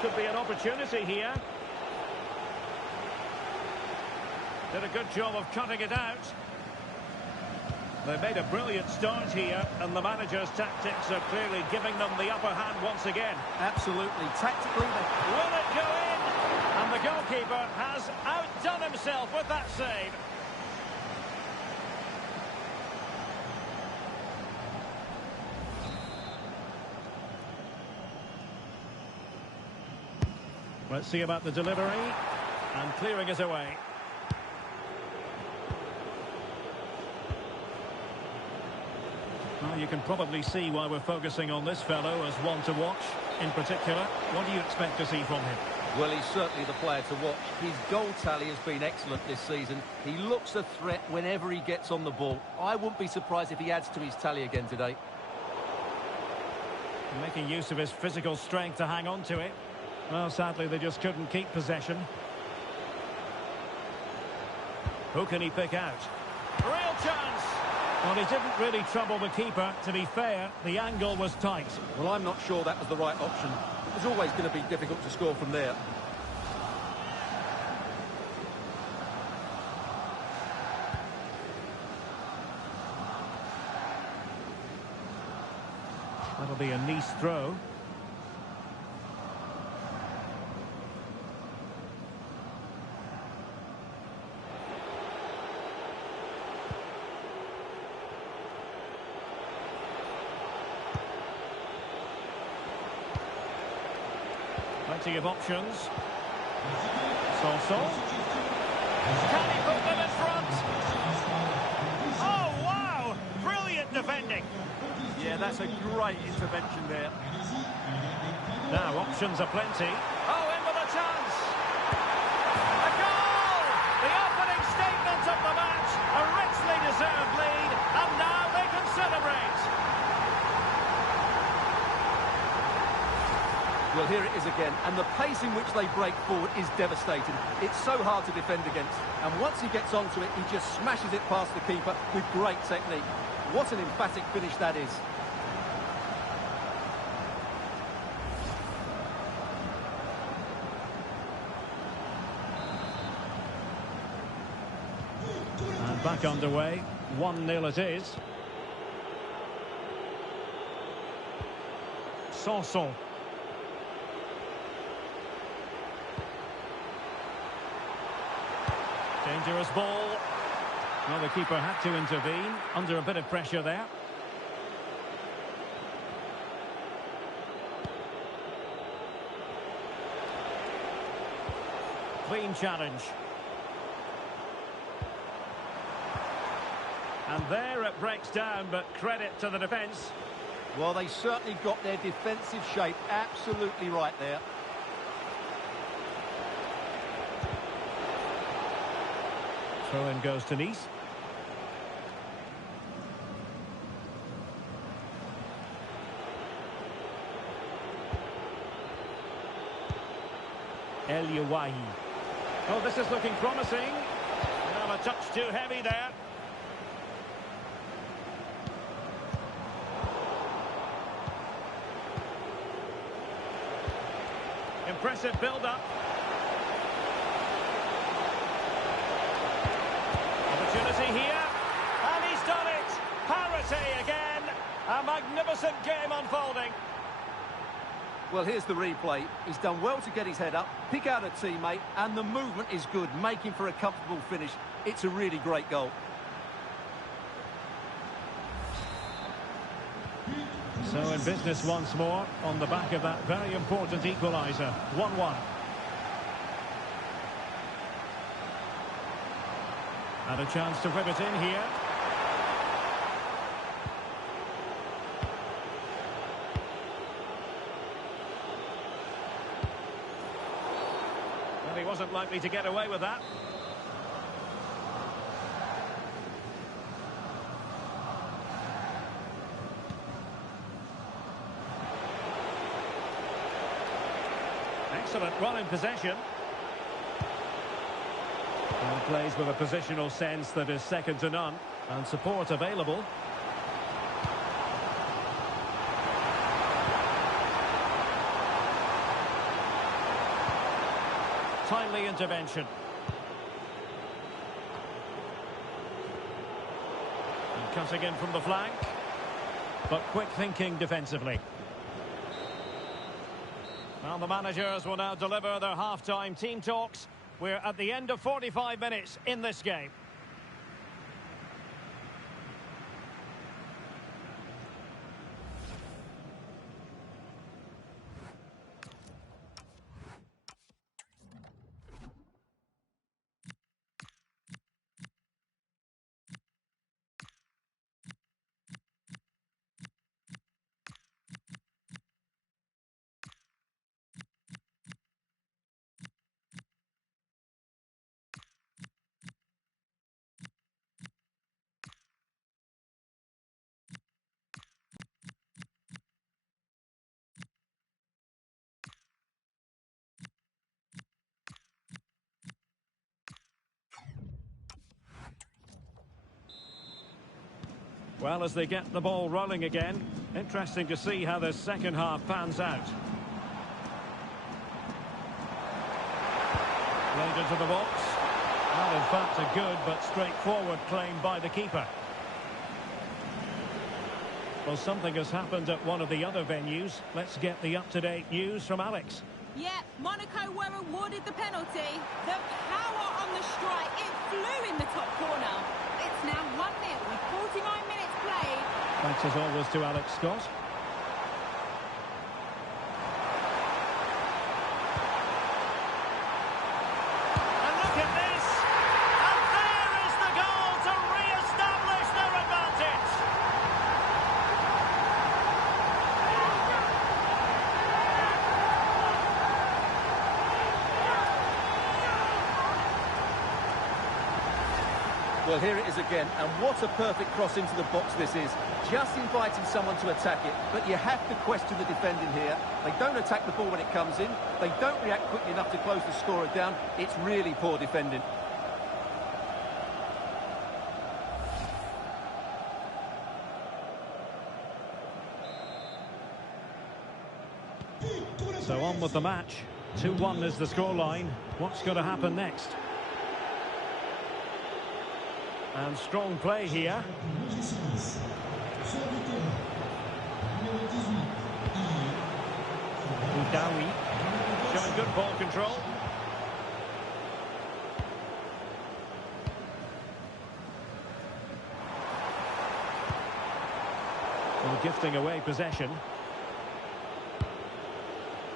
Could be an opportunity here. Did a good job of cutting it out. They made a brilliant start here, and the manager's tactics are clearly giving them the upper hand once again. Absolutely. Tactically, will it go in? And the goalkeeper has outdone himself with that save. Let's see about the delivery, and clearing it away. Well, you can probably see why we're focusing on this fellow as one to watch. In particular, what do you expect to see from him? Well, he's certainly the player to watch. His goal tally has been excellent this season. He looks a threat whenever he gets on the ball. I wouldn't be surprised if he adds to his tally again today. Making use of his physical strength to hang on to it. Well, sadly, they just couldn't keep possession. Who can he pick out? Real chance! Well, he didn't really trouble the keeper. To be fair, the angle was tight. Well, I'm not sure that was the right option. It was always going to be difficult to score from there. That'll be a Nice throw. Plenty of options. Can he put them in front? Oh, wow! Brilliant defending. Yeah, that's a great intervention there. Now, options are plenty. Oh, in with a chance! A goal! The opening statement of the match. A richly deserved lead, and now they can celebrate. Well, here it is again, and the pace in which they break forward is devastating. It's so hard to defend against, and once he gets onto it, he just smashes it past the keeper with great technique. What an emphatic finish that is. And back underway, 1-0 it is. Sanson. Dangerous ball. Well, the keeper had to intervene, under a bit of pressure there. Clean challenge. And there it breaks down, but credit to the defence. Well, they certainly got their defensive shape absolutely right there. Throw-in goes to Nice. El Yawahi. Oh, this is looking promising. Well, a touch too heavy there. Impressive build-up. Opportunity here. And he's done it. Parity again. A magnificent game unfolding. Well, here's the replay. He's done well to get his head up, pick out a teammate, and the movement is good, making for a comfortable finish. It's a really great goal. So in business once more, on the back of that very important equaliser. 1-1. And a chance to rip it in here. Well, he wasn't likely to get away with that. Excellent run in possession. And plays with a positional sense that is second to none. And support available. Timely intervention. And cutting in from the flank. But quick thinking defensively. Well, the managers will now deliver their half-time team talks. We're at the end of 45 minutes in this game. Well, as they get the ball rolling again, interesting to see how the second half pans out. Played into the box. Well, in fact, a good but straightforward claim by the keeper. Well, something has happened at one of the other venues. Let's get the up-to-date news from Alex. Yeah, Monaco were awarded the penalty. The power on the strike, it flew in the top corner. It's now 1-0 with 49 minutes played. Thanks as always to Alex Scott. And look at this! And there is the goal to re-establish their advantage! Well, here it is again, and what a perfect cross into the box this is. Just inviting someone to attack it, but you have to question the defending here. They don't attack the ball when it comes in. They don't react quickly enough to close the scorer down. It's really poor defending. So on with the match. 2-1 is the scoreline. What's going to happen next? And strong play here. Udawi showing good ball control. Well, gifting away possession.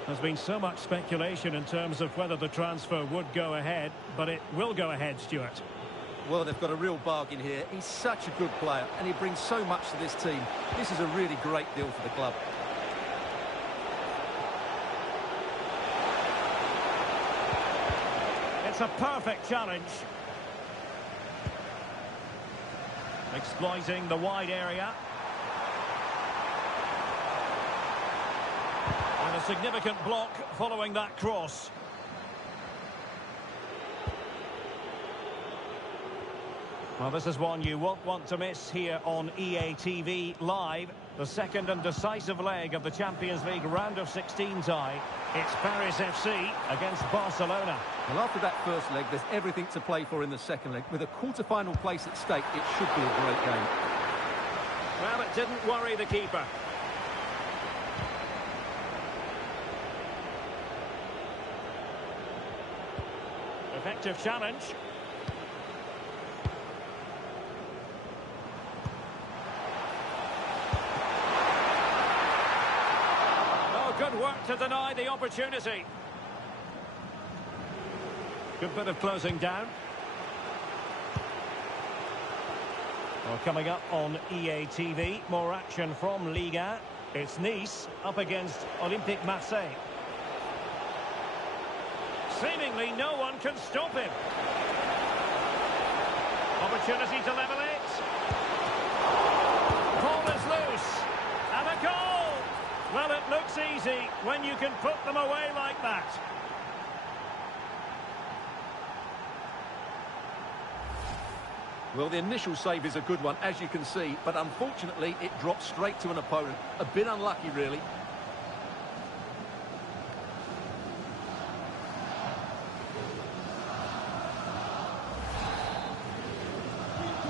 There's been so much speculation in terms of whether the transfer would go ahead, but it will go ahead, Stuart. Well, they've got a real bargain here. He's such a good player, and he brings so much to this team. This is a really great deal for the club. It's a perfect challenge. Exploiting the wide area. And a significant block following that cross. Well, this is one you won't want to miss here on EA TV Live. The second and decisive leg of the Champions League round of 16 tie. It's Paris FC against Barcelona. Well, after that first leg, there's everything to play for in the second leg. With a quarter-final place at stake, it should be a great game. Well, it didn't worry the keeper. Effective challenge. Good work to deny the opportunity. Good bit of closing down. Well, coming up on EA TV, more action from Liga. It's Nice up against Olympique Marseille. Seemingly no one can stop him. Opportunity to level it. Ball is loose. And a goal! Well, it looks easy when you can put them away like that. Well, the initial save is a good one, as you can see, but unfortunately it dropped straight to an opponent. A bit unlucky, really.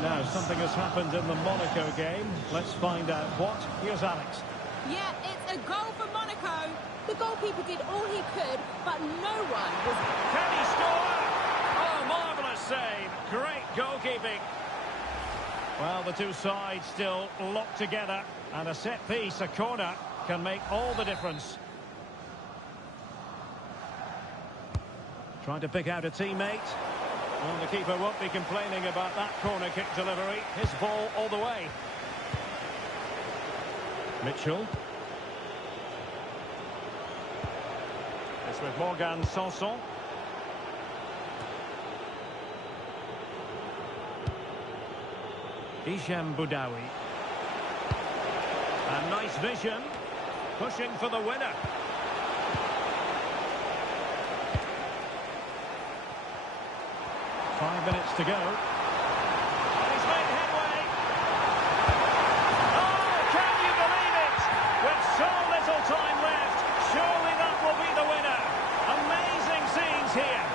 Now, something has happened in the Monaco game. Let's find out what. Here's Alex. Yeah, it's a goal for Monaco. The goalkeeper did all he could, but no one was... Can he score? Oh, marvellous save. Great goalkeeping. Well, the two sides still locked together, and a set piece, a corner, can make all the difference. Trying to pick out a teammate. Well, the keeper won't be complaining about that corner kick delivery. His ball all the way. Mitchell. It's with Morgan Sanson. Hisham Boudaoui. A nice vision. Pushing for the winner. Five minutes to go. And he's made headway. Oh, can you believe it? With so little time left, surely that will be the winner. Amazing scenes here.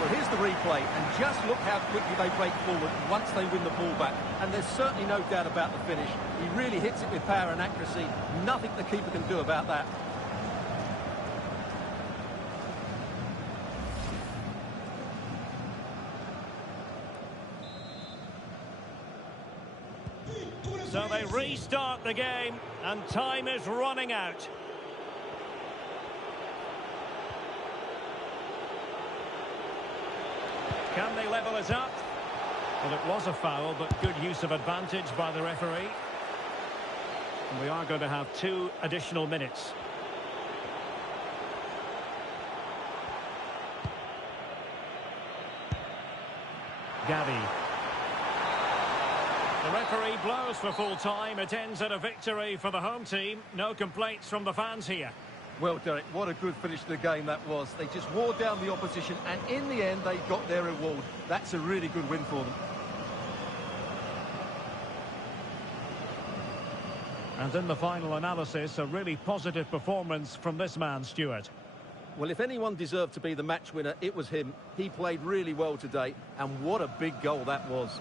Well, here's the replay, and just look how quickly they break forward once they win the ball back. And there's certainly no doubt about the finish. He really hits it with power and accuracy. Nothing the keeper can do about that. So they restart the game, and time is running out. Can they level it up? Well, it was a foul, but good use of advantage by the referee. And we are going to have 2 additional minutes. Gavi. The referee blows for full time. It ends at a victory for the home team. No complaints from the fans here. Well, Derek, what a good finish to the game that was. They just wore down the opposition, and in the end, they got their reward. That's a really good win for them. And in the final analysis, a really positive performance from this man, Stuart. Well, if anyone deserved to be the match winner, it was him. He played really well today, and what a big goal that was.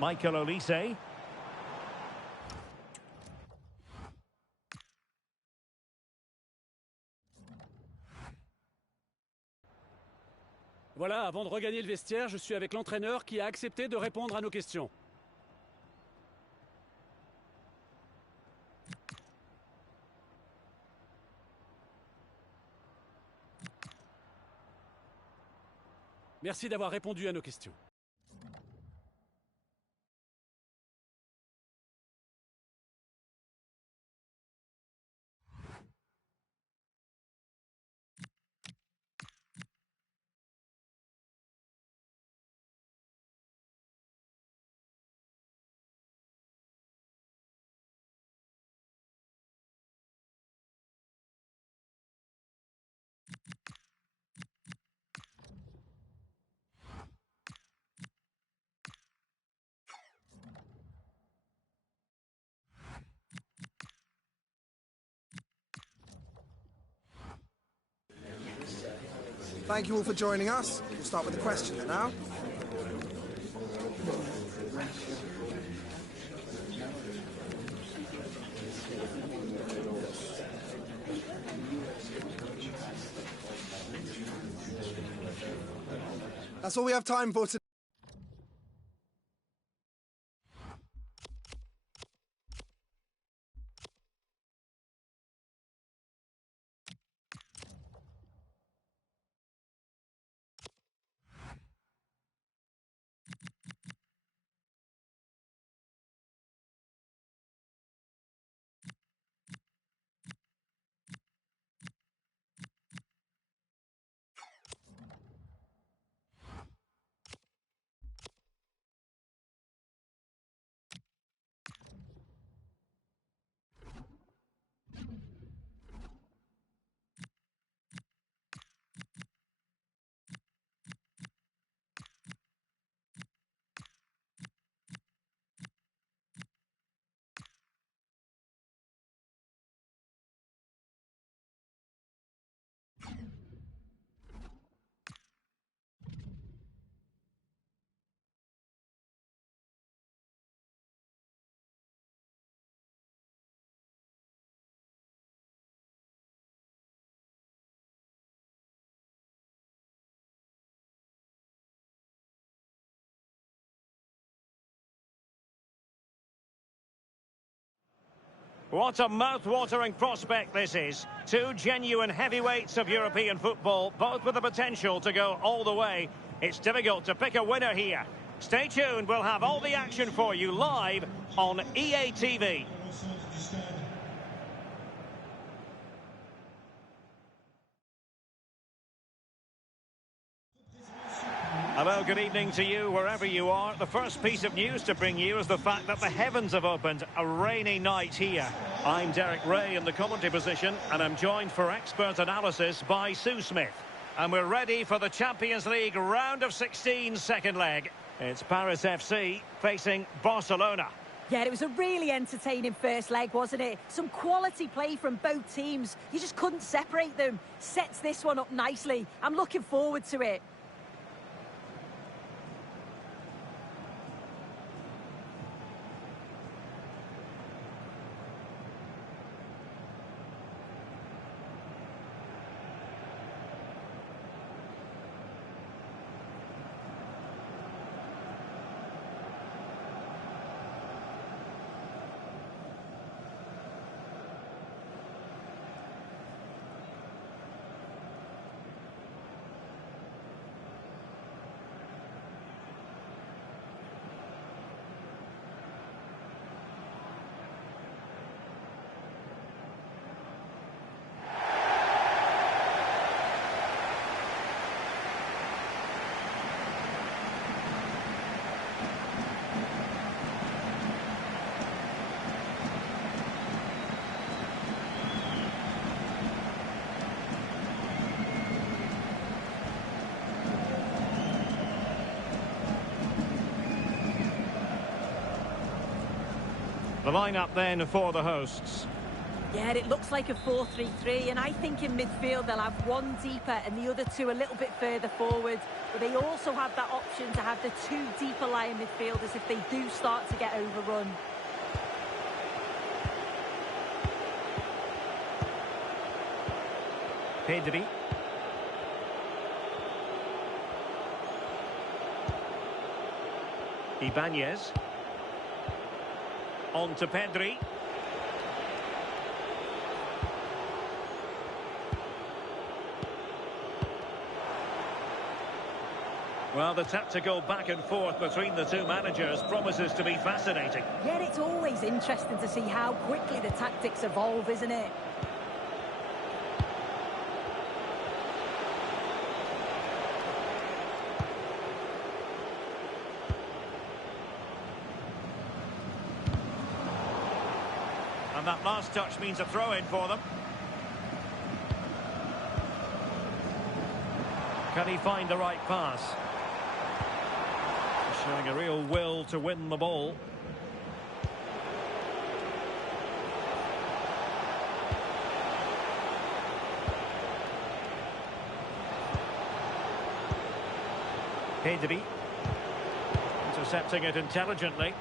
Michael Olise. Voilà, avant de regagner le vestiaire, je suis avec l'entraîneur qui a accepté de répondre à nos questions. Merci d'avoir répondu à nos questions. Thank you all for joining us. We'll start with the questions now. That's all we have time for today. What a mouth-watering prospect this is. Two genuine heavyweights of European football, both with the potential to go all the way. It's difficult to pick a winner here. Stay tuned, we'll have all the action for you live on EA TV. Hello, good evening to you wherever you are. The first piece of news to bring you is the fact that the heavens have opened. A rainy night here. I'm Derek Ray in the commentary position, and I'm joined for expert analysis by Sue Smith. And we're ready for the Champions League round of 16 second leg. It's Paris FC facing Barcelona. Yeah, it was a really entertaining first leg, wasn't it? Some quality play from both teams. You just couldn't separate them. Sets this one up nicely. I'm looking forward to it. The lineup then for the hosts. Yeah, it looks like a 4-3-3, and I think in midfield they'll have one deeper and the other two a little bit further forward. But they also have that option to have the two deeper lying midfielders if they do start to get overrun. Pedri. Ibanez. On to Pedri. Well, the tactical back and forth between the two managers promises to be fascinating. Yeah, it's always interesting to see how quickly the tactics evolve, isn't it? And that last touch means a throw-in for them. Can he find the right pass? Showing a real will to win the ball. Pedri. Intercepting it intelligently.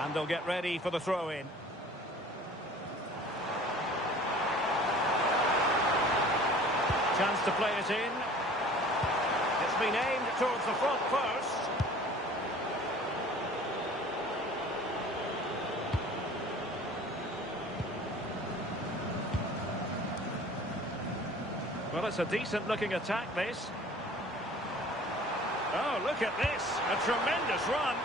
And they'll get ready for the throw-in. Chance to play it in. It's been aimed towards the front post. Well, it's a decent-looking attack, this. Oh, look at this. A tremendous run.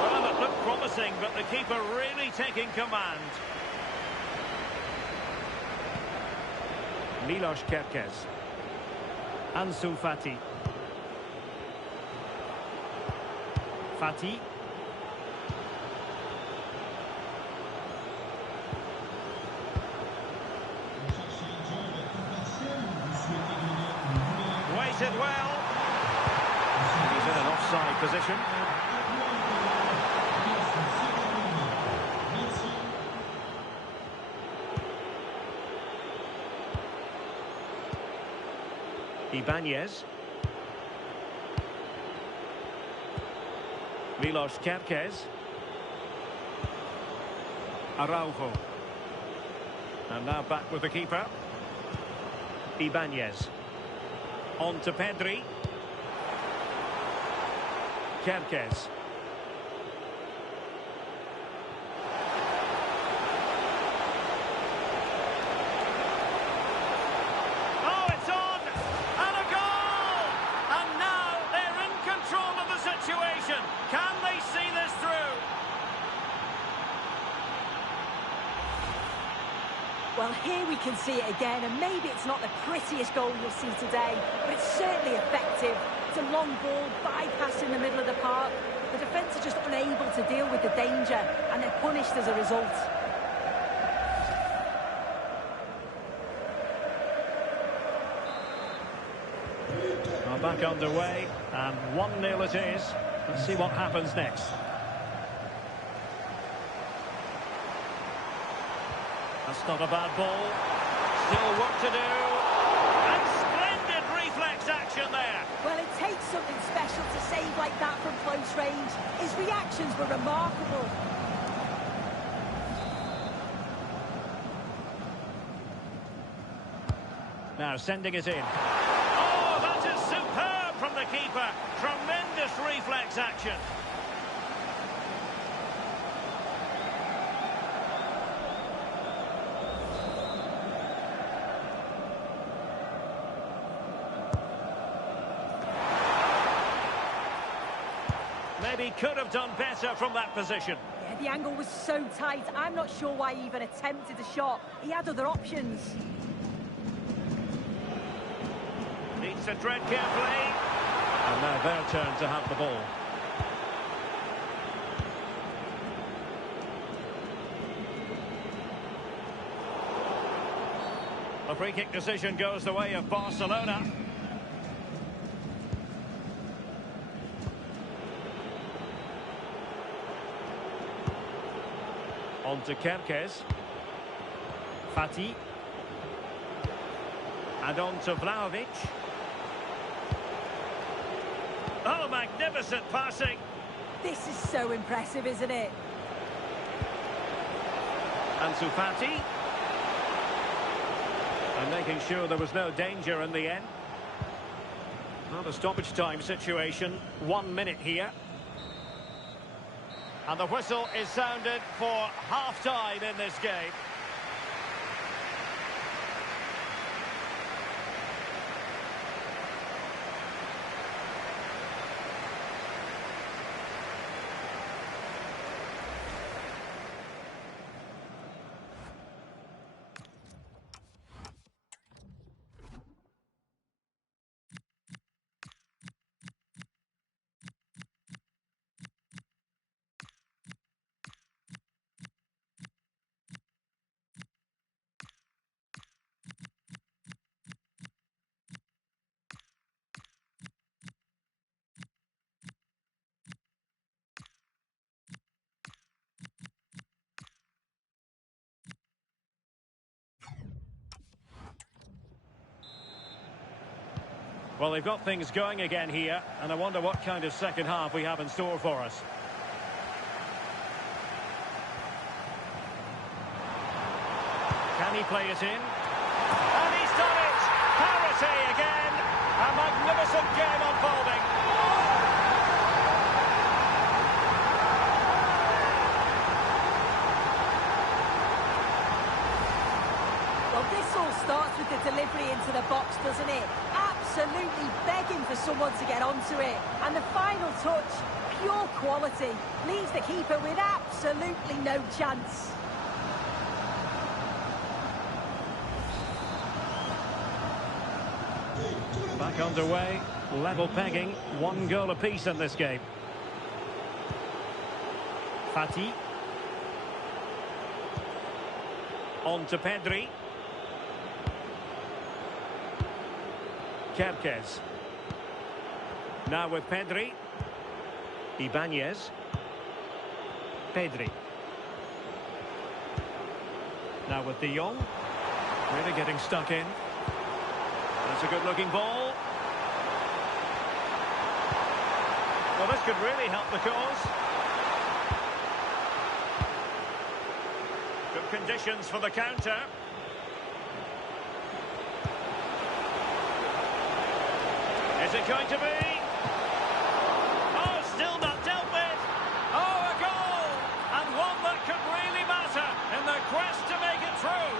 Well, it looked promising, but the keeper really taking command. Milos Kerkez. Ansu Fati. Fati. Waited well. He's in an offside position. Ibanez. Milos Kerkez. Araujo. And now back with the keeper. Ibanez. On to Pedri. Kerkez. Well, here we can see it again, and maybe it's not the prettiest goal you'll see today, but it's certainly effective. It's a long ball, bypassing the middle of the park. The defence are just unable to deal with the danger, and they're punished as a result. Well, back underway, and 1-0 it is. Let's see what happens next. That's not a bad ball. Still work to do. And splendid reflex action there. Well, it takes something special to save like that from close range. His reactions were remarkable. Now sending it in. Oh, that is superb from the keeper. Tremendous reflex action. Maybe could have done better from that position. Yeah, the angle was so tight. I'm not sure why he even attempted a shot. He had other options. Needs to tread carefully. And now their turn to have the ball. The free kick decision goes the way of Barcelona. On to Kerkez. Fati. And on to Vlahovic. Oh, magnificent passing. This is so impressive, isn't it? Ansu Fati. And making sure there was no danger in the end. Not a stoppage time situation. 1 minute here. And the whistle is sounded for half-time in this game. Well, they've got things going again here, and I wonder what kind of second half we have in store for us. Can he play it in? And he's done it! Parity again! A magnificent game unfolding. Well, this all starts with the delivery into the box, doesn't it? Absolutely begging for someone to get onto it. And the final touch, pure quality, leaves the keeper with absolutely no chance. Back underway, level pegging, 1 goal apiece in this game. Fati. On to Pedri. Kerkez. Now with Pedri. Ibanez. Pedri. Now with De Jong. Really getting stuck in. That's a good-looking ball. Well, this could really help the cause. Good conditions for the counter. Is it going to be? Oh, still not dealt with. Oh, a goal! And one that could really matter in the quest to make it through.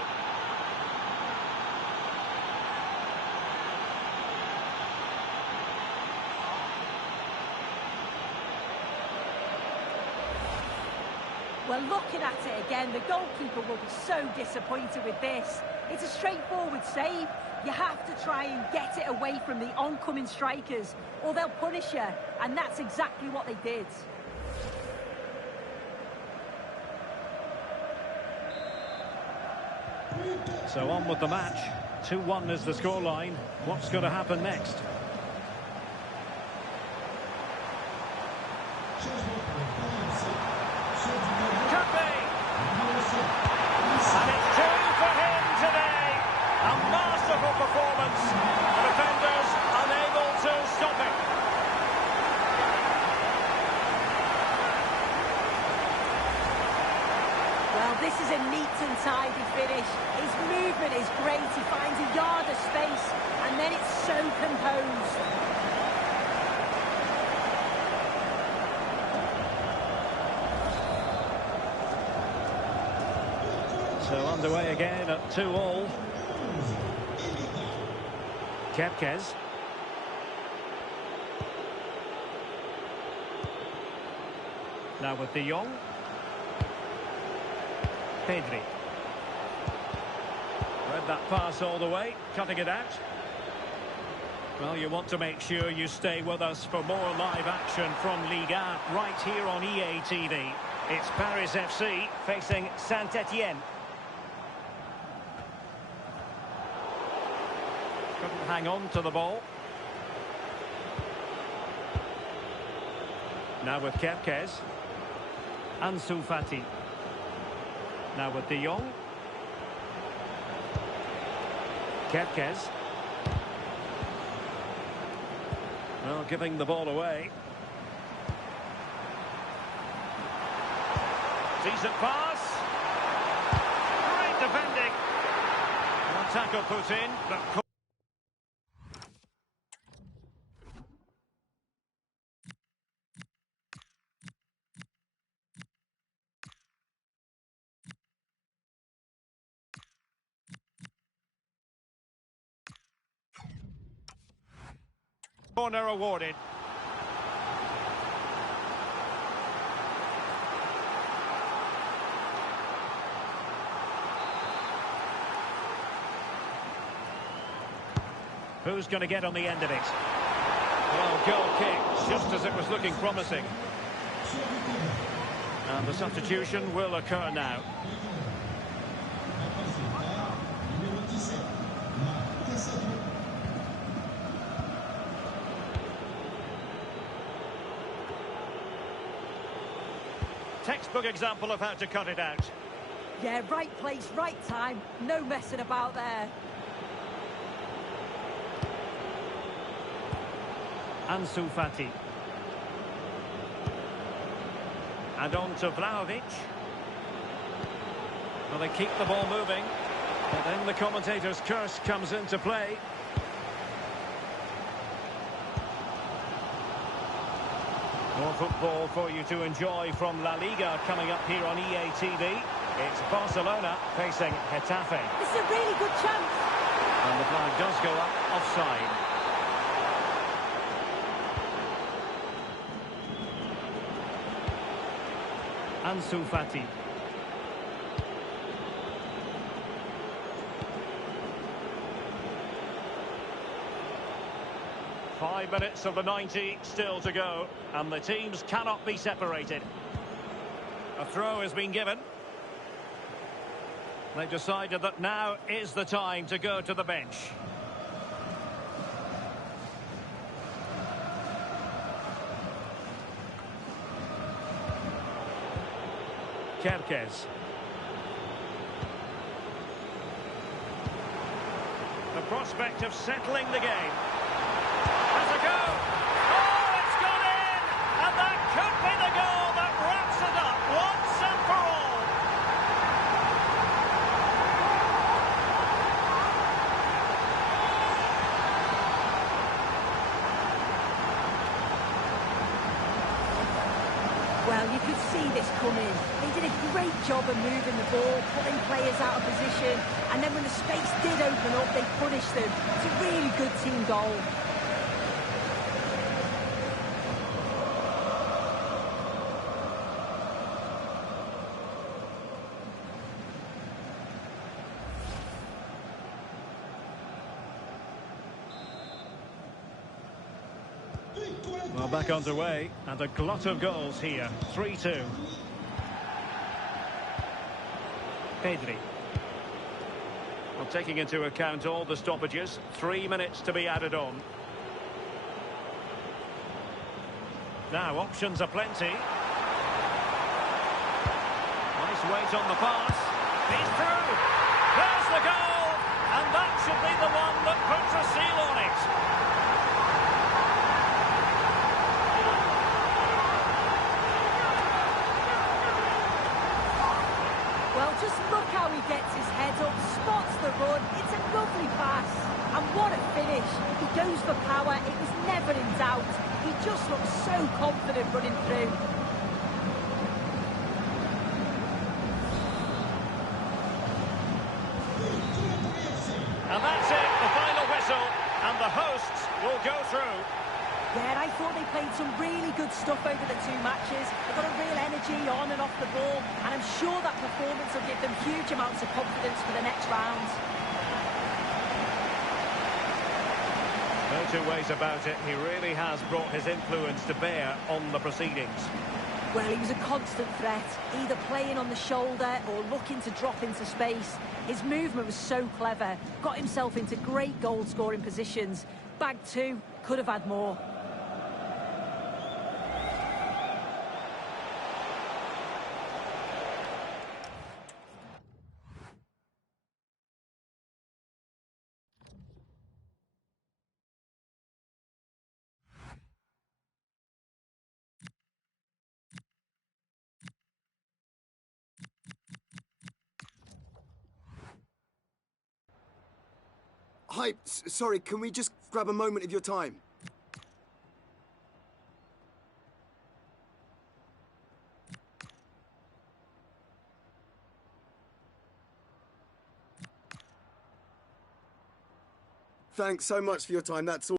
Well, looking at it again, the goalkeeper will be so disappointed with this. It's a straightforward save. You have to try and get it away from the oncoming strikers, or they'll punish you, and that's exactly what they did. So on with the match. 2-1 is the scoreline. What's going to happen next? And it's 2 for him today. A masterful performance. The defenders unable to stop it. Well, this is a neat and tidy finish. His movement is great. He finds a yard of space, and then it's so composed. So underway again at 2-2. Kerkez. Now with De Jong. Pedri. Read that pass all the way, cutting it out. Well, you want to make sure you stay with us for more live action from Liga right here on EA TV. It's Paris FC facing Saint-Etienne. Couldn't hang on to the ball. Now with Kerkez. Ansu Fati. Now with De Jong. Kerkez. Well, giving the ball away. Decent pass. Great defending. Well, Excellent tackle put in, but... Corner awarded. Who's going to get on the end of it? Well, goal kick, just as it was looking promising. And the substitution will occur now. Textbook example of how to cut it out. Yeah, right place, right time. No messing about there. Ansu Fati. And on to Vlahovic. Well, they keep the ball moving. But then the commentator's curse comes into play. More football for you to enjoy from La Liga coming up here on EA TV. It's Barcelona facing Getafe. This is a really good chance. And the flag does go up offside. Ansu Fati. Five minutes of the 90 still to go, and the teams cannot be separated. A throw has been given. They've decided that now is the time to go to the bench. Kerkez. The prospect of settling the game. Has a go! Oh, it's gone in! And that could be the goal that wraps it up once and for all. Well, you could see this coming. They did a great job of moving the ball, putting players out of position, and then when the space did open up, they punished them. It's a really good team goal. Well, back underway, and a glut of goals here. 3-2. Pedri. Well, taking into account all the stoppages, 3 minutes to be added on. Now, options are plenty. Nice weight on the pass. He's through. There's the goal. And that should be the one that puts a seal on it. Well, just look how he gets his head up, spots the run. It's a lovely pass. And what a finish. He goes for power. It was never in doubt. He just looks so confident running through. And that's it, the final whistle. And the hosts will go through. Yeah, I thought they played some really good stuff over the two matches. They've got a real energy on and off the ball, and I'm sure that performance will give them huge amounts of confidence for the next round. No two ways about it, he really has brought his influence to bear on the proceedings. Well, he was a constant threat, either playing on the shoulder or looking to drop into space. His movement was so clever, got himself into great goal-scoring positions. Bag two, could have had more. Hi, sorry, can we just grab a moment of your time? Thanks so much for your time, that's all.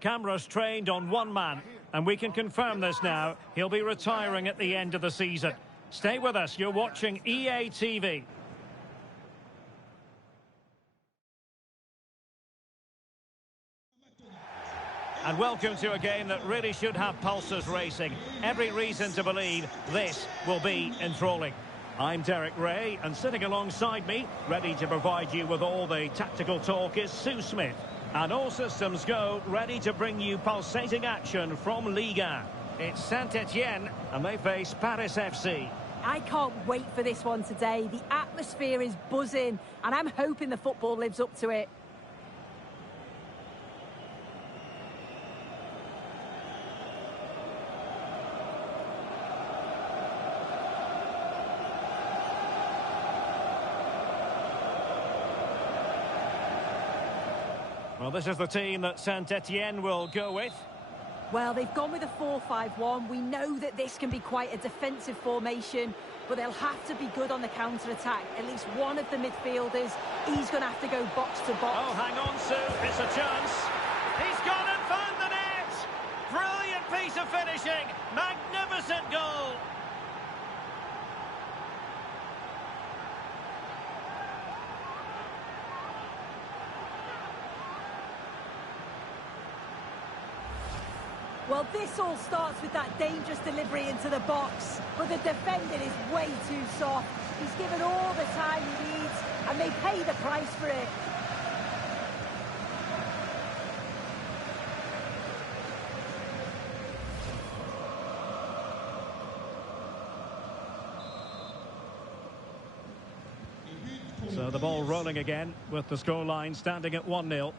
Cameras trained on one man, and we can confirm this now. He'll be retiring at the end of the season. Stay with us, you're watching EA TV. And welcome to a game that really should have pulses racing. Every reason to believe this will be enthralling. I'm Derek Ray, and sitting alongside me, ready to provide you with all the tactical talk, is Sue Smith. And all systems go, ready to bring you pulsating action from Liga. It's Saint-Etienne, and they face Paris FC. I can't wait for this one today. The atmosphere is buzzing, and I'm hoping the football lives up to it. Well, this is the team that Saint-Etienne will go with. Well, they've gone with a 4-5-1. We know that this can be quite a defensive formation, but they'll have to be good on the counter-attack. At least one of the midfielders, he's going to have to go box to box. Oh, hang on, Sue. It's a chance. He's gone and found the net. Brilliant piece of finishing. Magnificent goal. Well, this all starts with that dangerous delivery into the box, but the defending is way too soft. He's given all the time he needs, and they pay the price for it. So the ball rolling again with the scoreline standing at 1-0.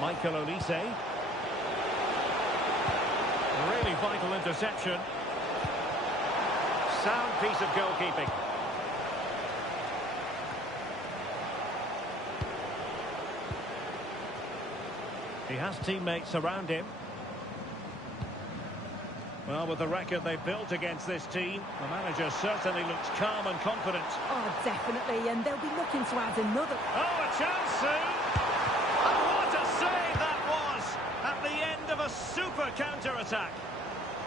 Michael Olise. Really vital interception. Sound piece of goalkeeping. He has teammates around him. Well, with the record they've built against this team, the manager certainly looks calm and confident. Oh, definitely, and they'll be looking to add another. Oh, a chance soon! And what a save that was at the end of a super counter-attack.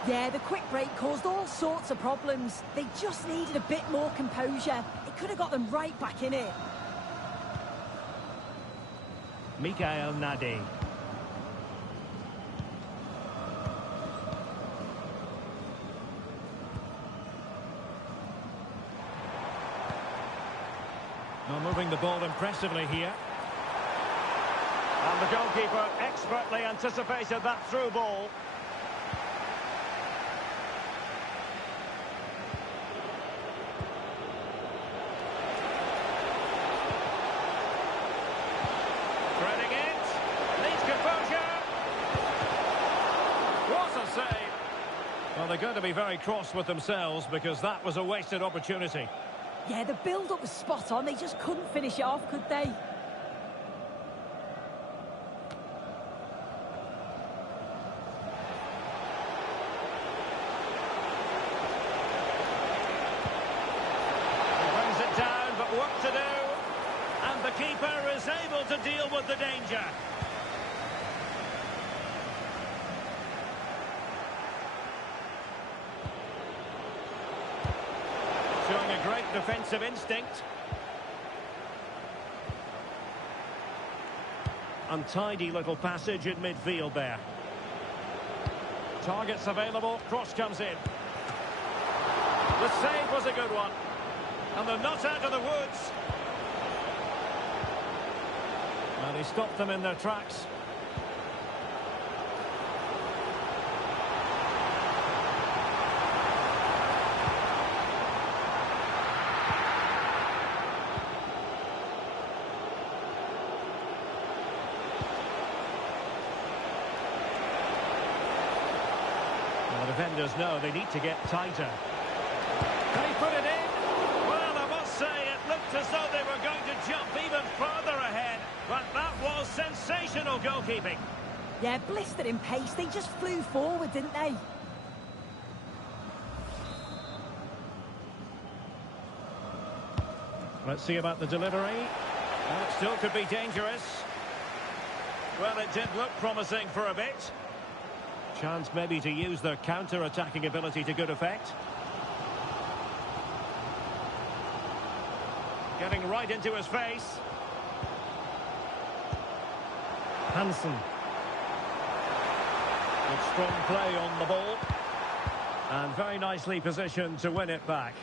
Yeah, the quick break caused all sorts of problems. They just needed a bit more composure. It could have got them right back in it. Mikael Nadi. Well, moving the ball impressively here. And the goalkeeper expertly anticipated that through ball. Threading it. Needs composure. What a save. Well, they're going to be very cross with themselves because that was a wasted opportunity. Yeah, the build-up was spot on. They just couldn't finish it off, could they? He brings it down, but work to do. And the keeper is able to deal with the danger. Showing a great defensive instinct. Untidy little passage in midfield there. Targets available, cross comes in. The save was a good one. And they're not out of the woods. And he stopped them in their tracks. The defenders know they need to get tighter. Can he put it in? Well, I must say it looked as though they were going to jump even further ahead, but that was sensational goalkeeping. Yeah, blistered in pace. They just flew forward, didn't they? Let's see about the delivery. Well, it still could be dangerous. Well, it did look promising for a bit. Chance maybe to use their counter-attacking ability to good effect. Getting right into his face. Hansen. Good strong play on the ball. And very nicely positioned to win it back.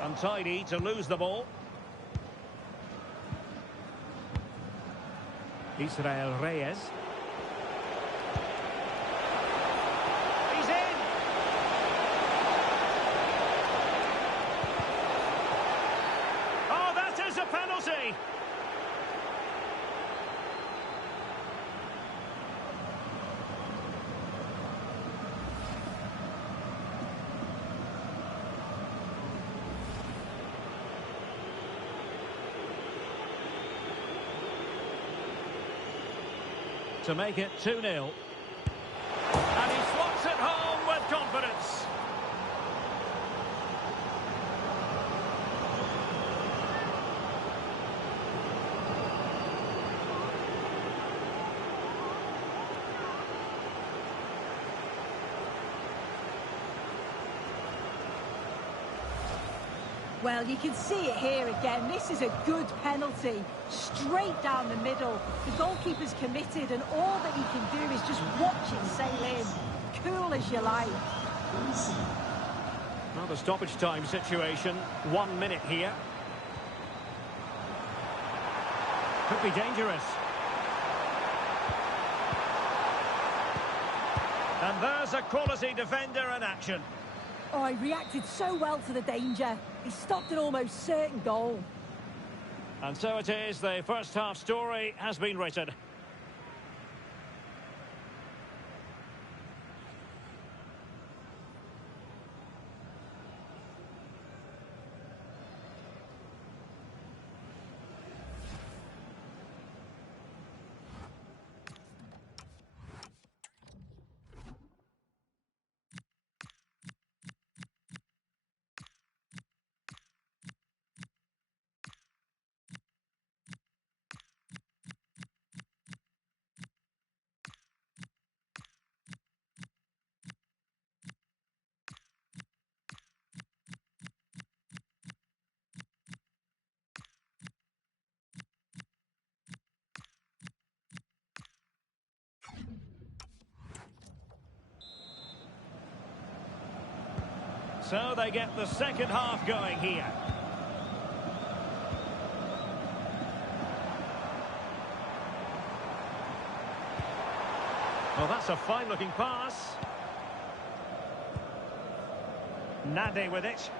Untidy to lose the ball. Israel Reyes. He's in! Oh, that is a penalty! To make it 2-0. And he slots it home with confidence. Well, you can see it here again. This is a good penalty. Straight down the middle. The goalkeeper's committed, and all that he can do is just watch it sail in. Cool as you like. Well, the stoppage time situation. 1 minute here. Could be dangerous. And there's a quality defender in action. Oh, he reacted so well to the danger. He stopped an almost certain goal. And so it is, the first half story has been written. So they get the second half going here. Well, that's a fine-looking pass. Nade with it.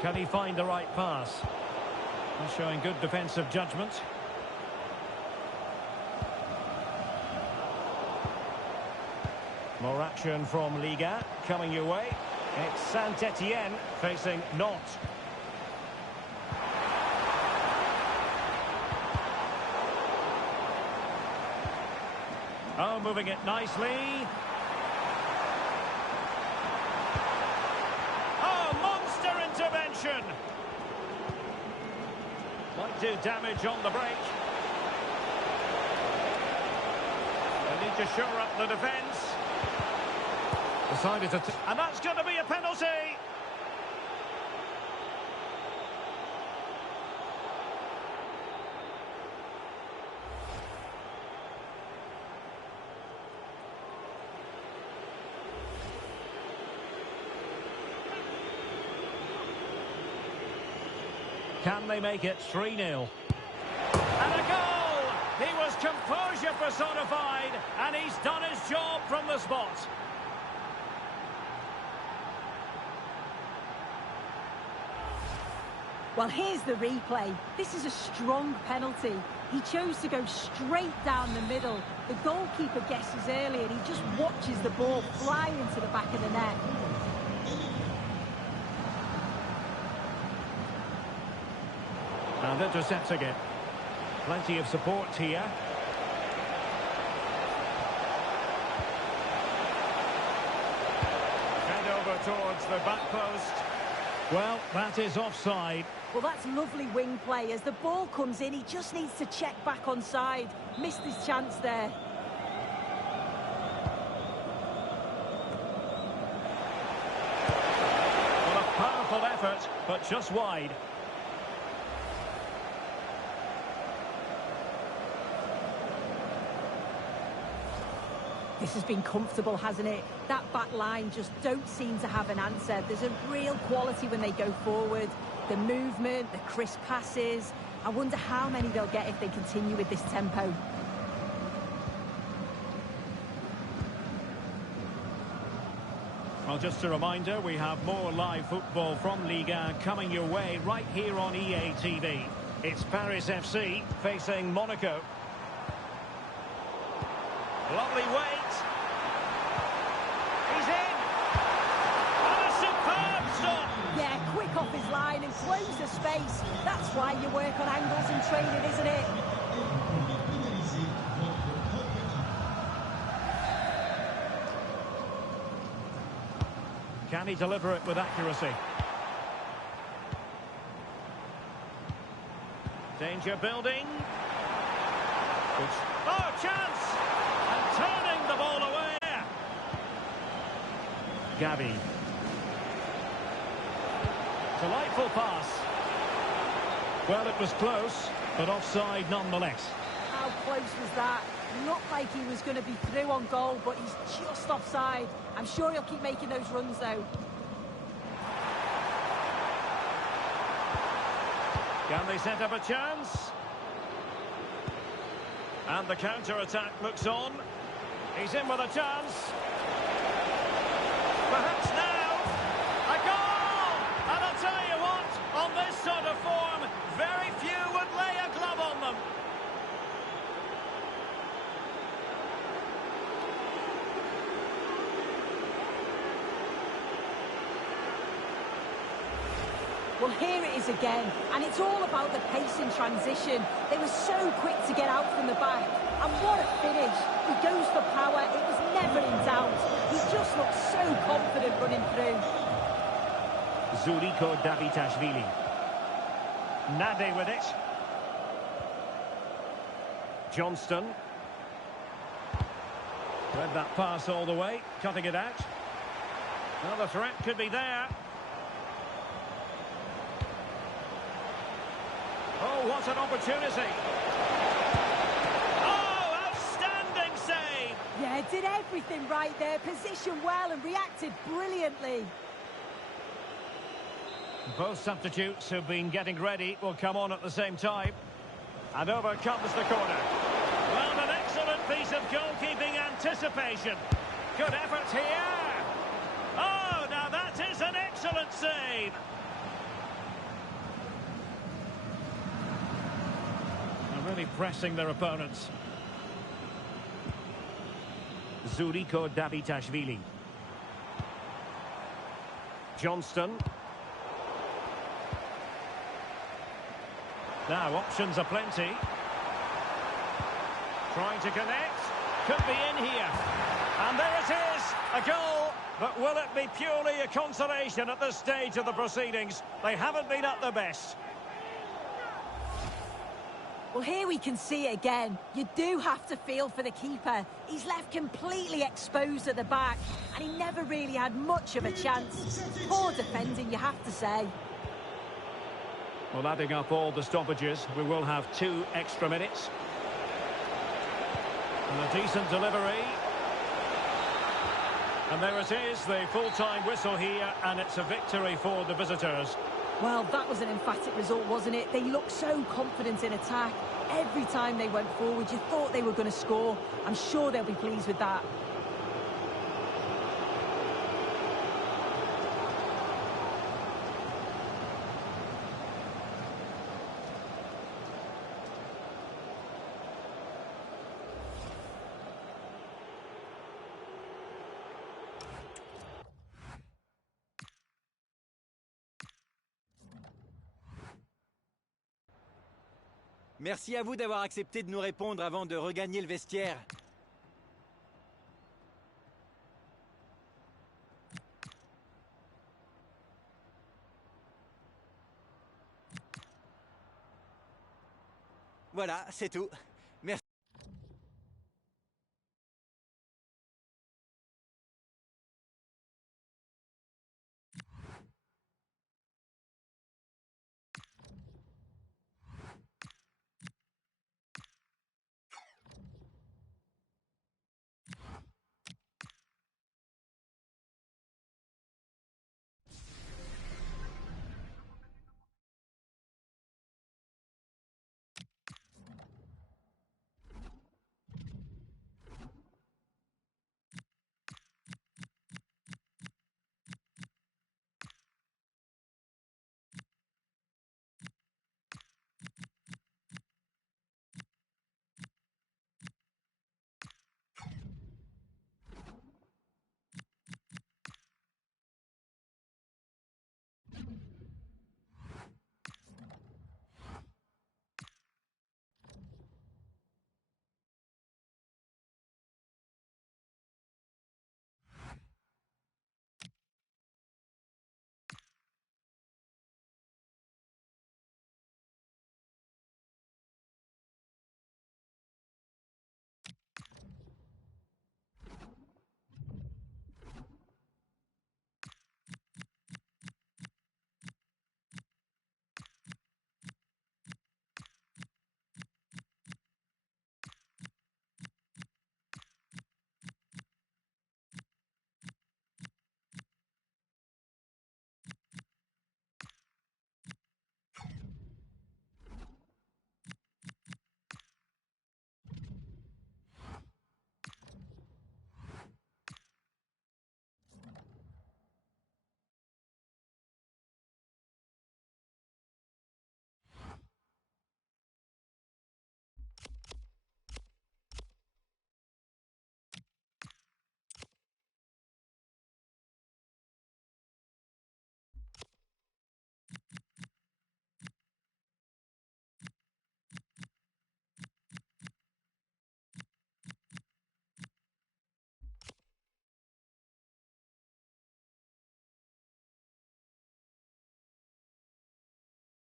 Can he find the right pass? He's showing good defensive judgment. More action from Liga coming your way. It's Saint-Etienne facing Nantes. Oh, moving it nicely. Oh, monster intervention! Might do damage on the break. They need to shore up the defence. Decided to... And that's going to be a penalty! Can they make it 3-0? And a goal! He was composure personified, and he's done his job from the spot. Well, here's the replay. This is a strong penalty. He chose to go straight down the middle. The goalkeeper guesses early, and he just watches the ball fly into the back of the net. And intercepting it. Plenty of support here. Send over towards the back post. Well, that is offside. Well, that's lovely wing play. As the ball comes in, he just needs to check back onside. Missed his chance there. Well, a powerful effort, but just wide. This has been comfortable, hasn't it? That back line just don't seem to have an answer. There's a real quality when they go forward. The movement, the crisp passes. I wonder how many they'll get if they continue with this tempo. Well, just a reminder, we have more live football from Liga coming your way right here on EA TV. It's Paris FC facing Monaco. Lovely weight. He's in. And a superb stop. Yeah, quick off his line and close the space. That's why you work on angles in training, isn't it? Can he deliver it with accuracy? Danger building. Good Oh, chance! And turning the ball away. Gavi. Delightful pass. Well, it was close, but offside nonetheless. How close was that? Looked like he was going to be through on goal, but he's just offside. I'm sure he'll keep making those runs, though. Can they set up a chance? And the counter-attack looks on. He's in with a chance. Perhaps now. A goal! And I'll tell you what, on this sort of form, very few would lay a glove on them. Well, here it is again, and it's all about the pace in transition. They were so quick to get out from the back, and what a finish. He goes for power, it was never in doubt. He just looked so confident running through. Zuriko Davitashvili. Nade with it. Johnston. Read that pass all the way, cutting it out. Well, the threat could be there. Oh, what an opportunity. Oh, outstanding save. Yeah, did everything right there, positioned well and reacted brilliantly. Both substitutes who've been getting ready will come on at the same time. And over comes the corner. Well, an excellent piece of goalkeeping anticipation. Good effort here. Oh, now that is an excellent save. Really pressing their opponents. Zuriko Davitashvili. Johnston. Now options are plenty. Trying to connect. Could be in here. And there it is. A goal. But will it be purely a consolation at this stage of the proceedings? They haven't been at their best. Well, here we can see it again. You do have to feel for the keeper. He's left completely exposed at the back, and he never really had much of a chance. Poor defending, you have to say. Well, adding up all the stoppages, we will have 2 extra minutes. And a decent delivery. And there it is, the full-time whistle here, and it's a victory for the visitors. Well, that was an emphatic result, wasn't it? They looked so confident in attack. Every time they went forward, you thought they were going to score. I'm sure they'll be pleased with that. Merci à vous d'avoir accepté de nous répondre avant de regagner le vestiaire. Voilà, c'est tout.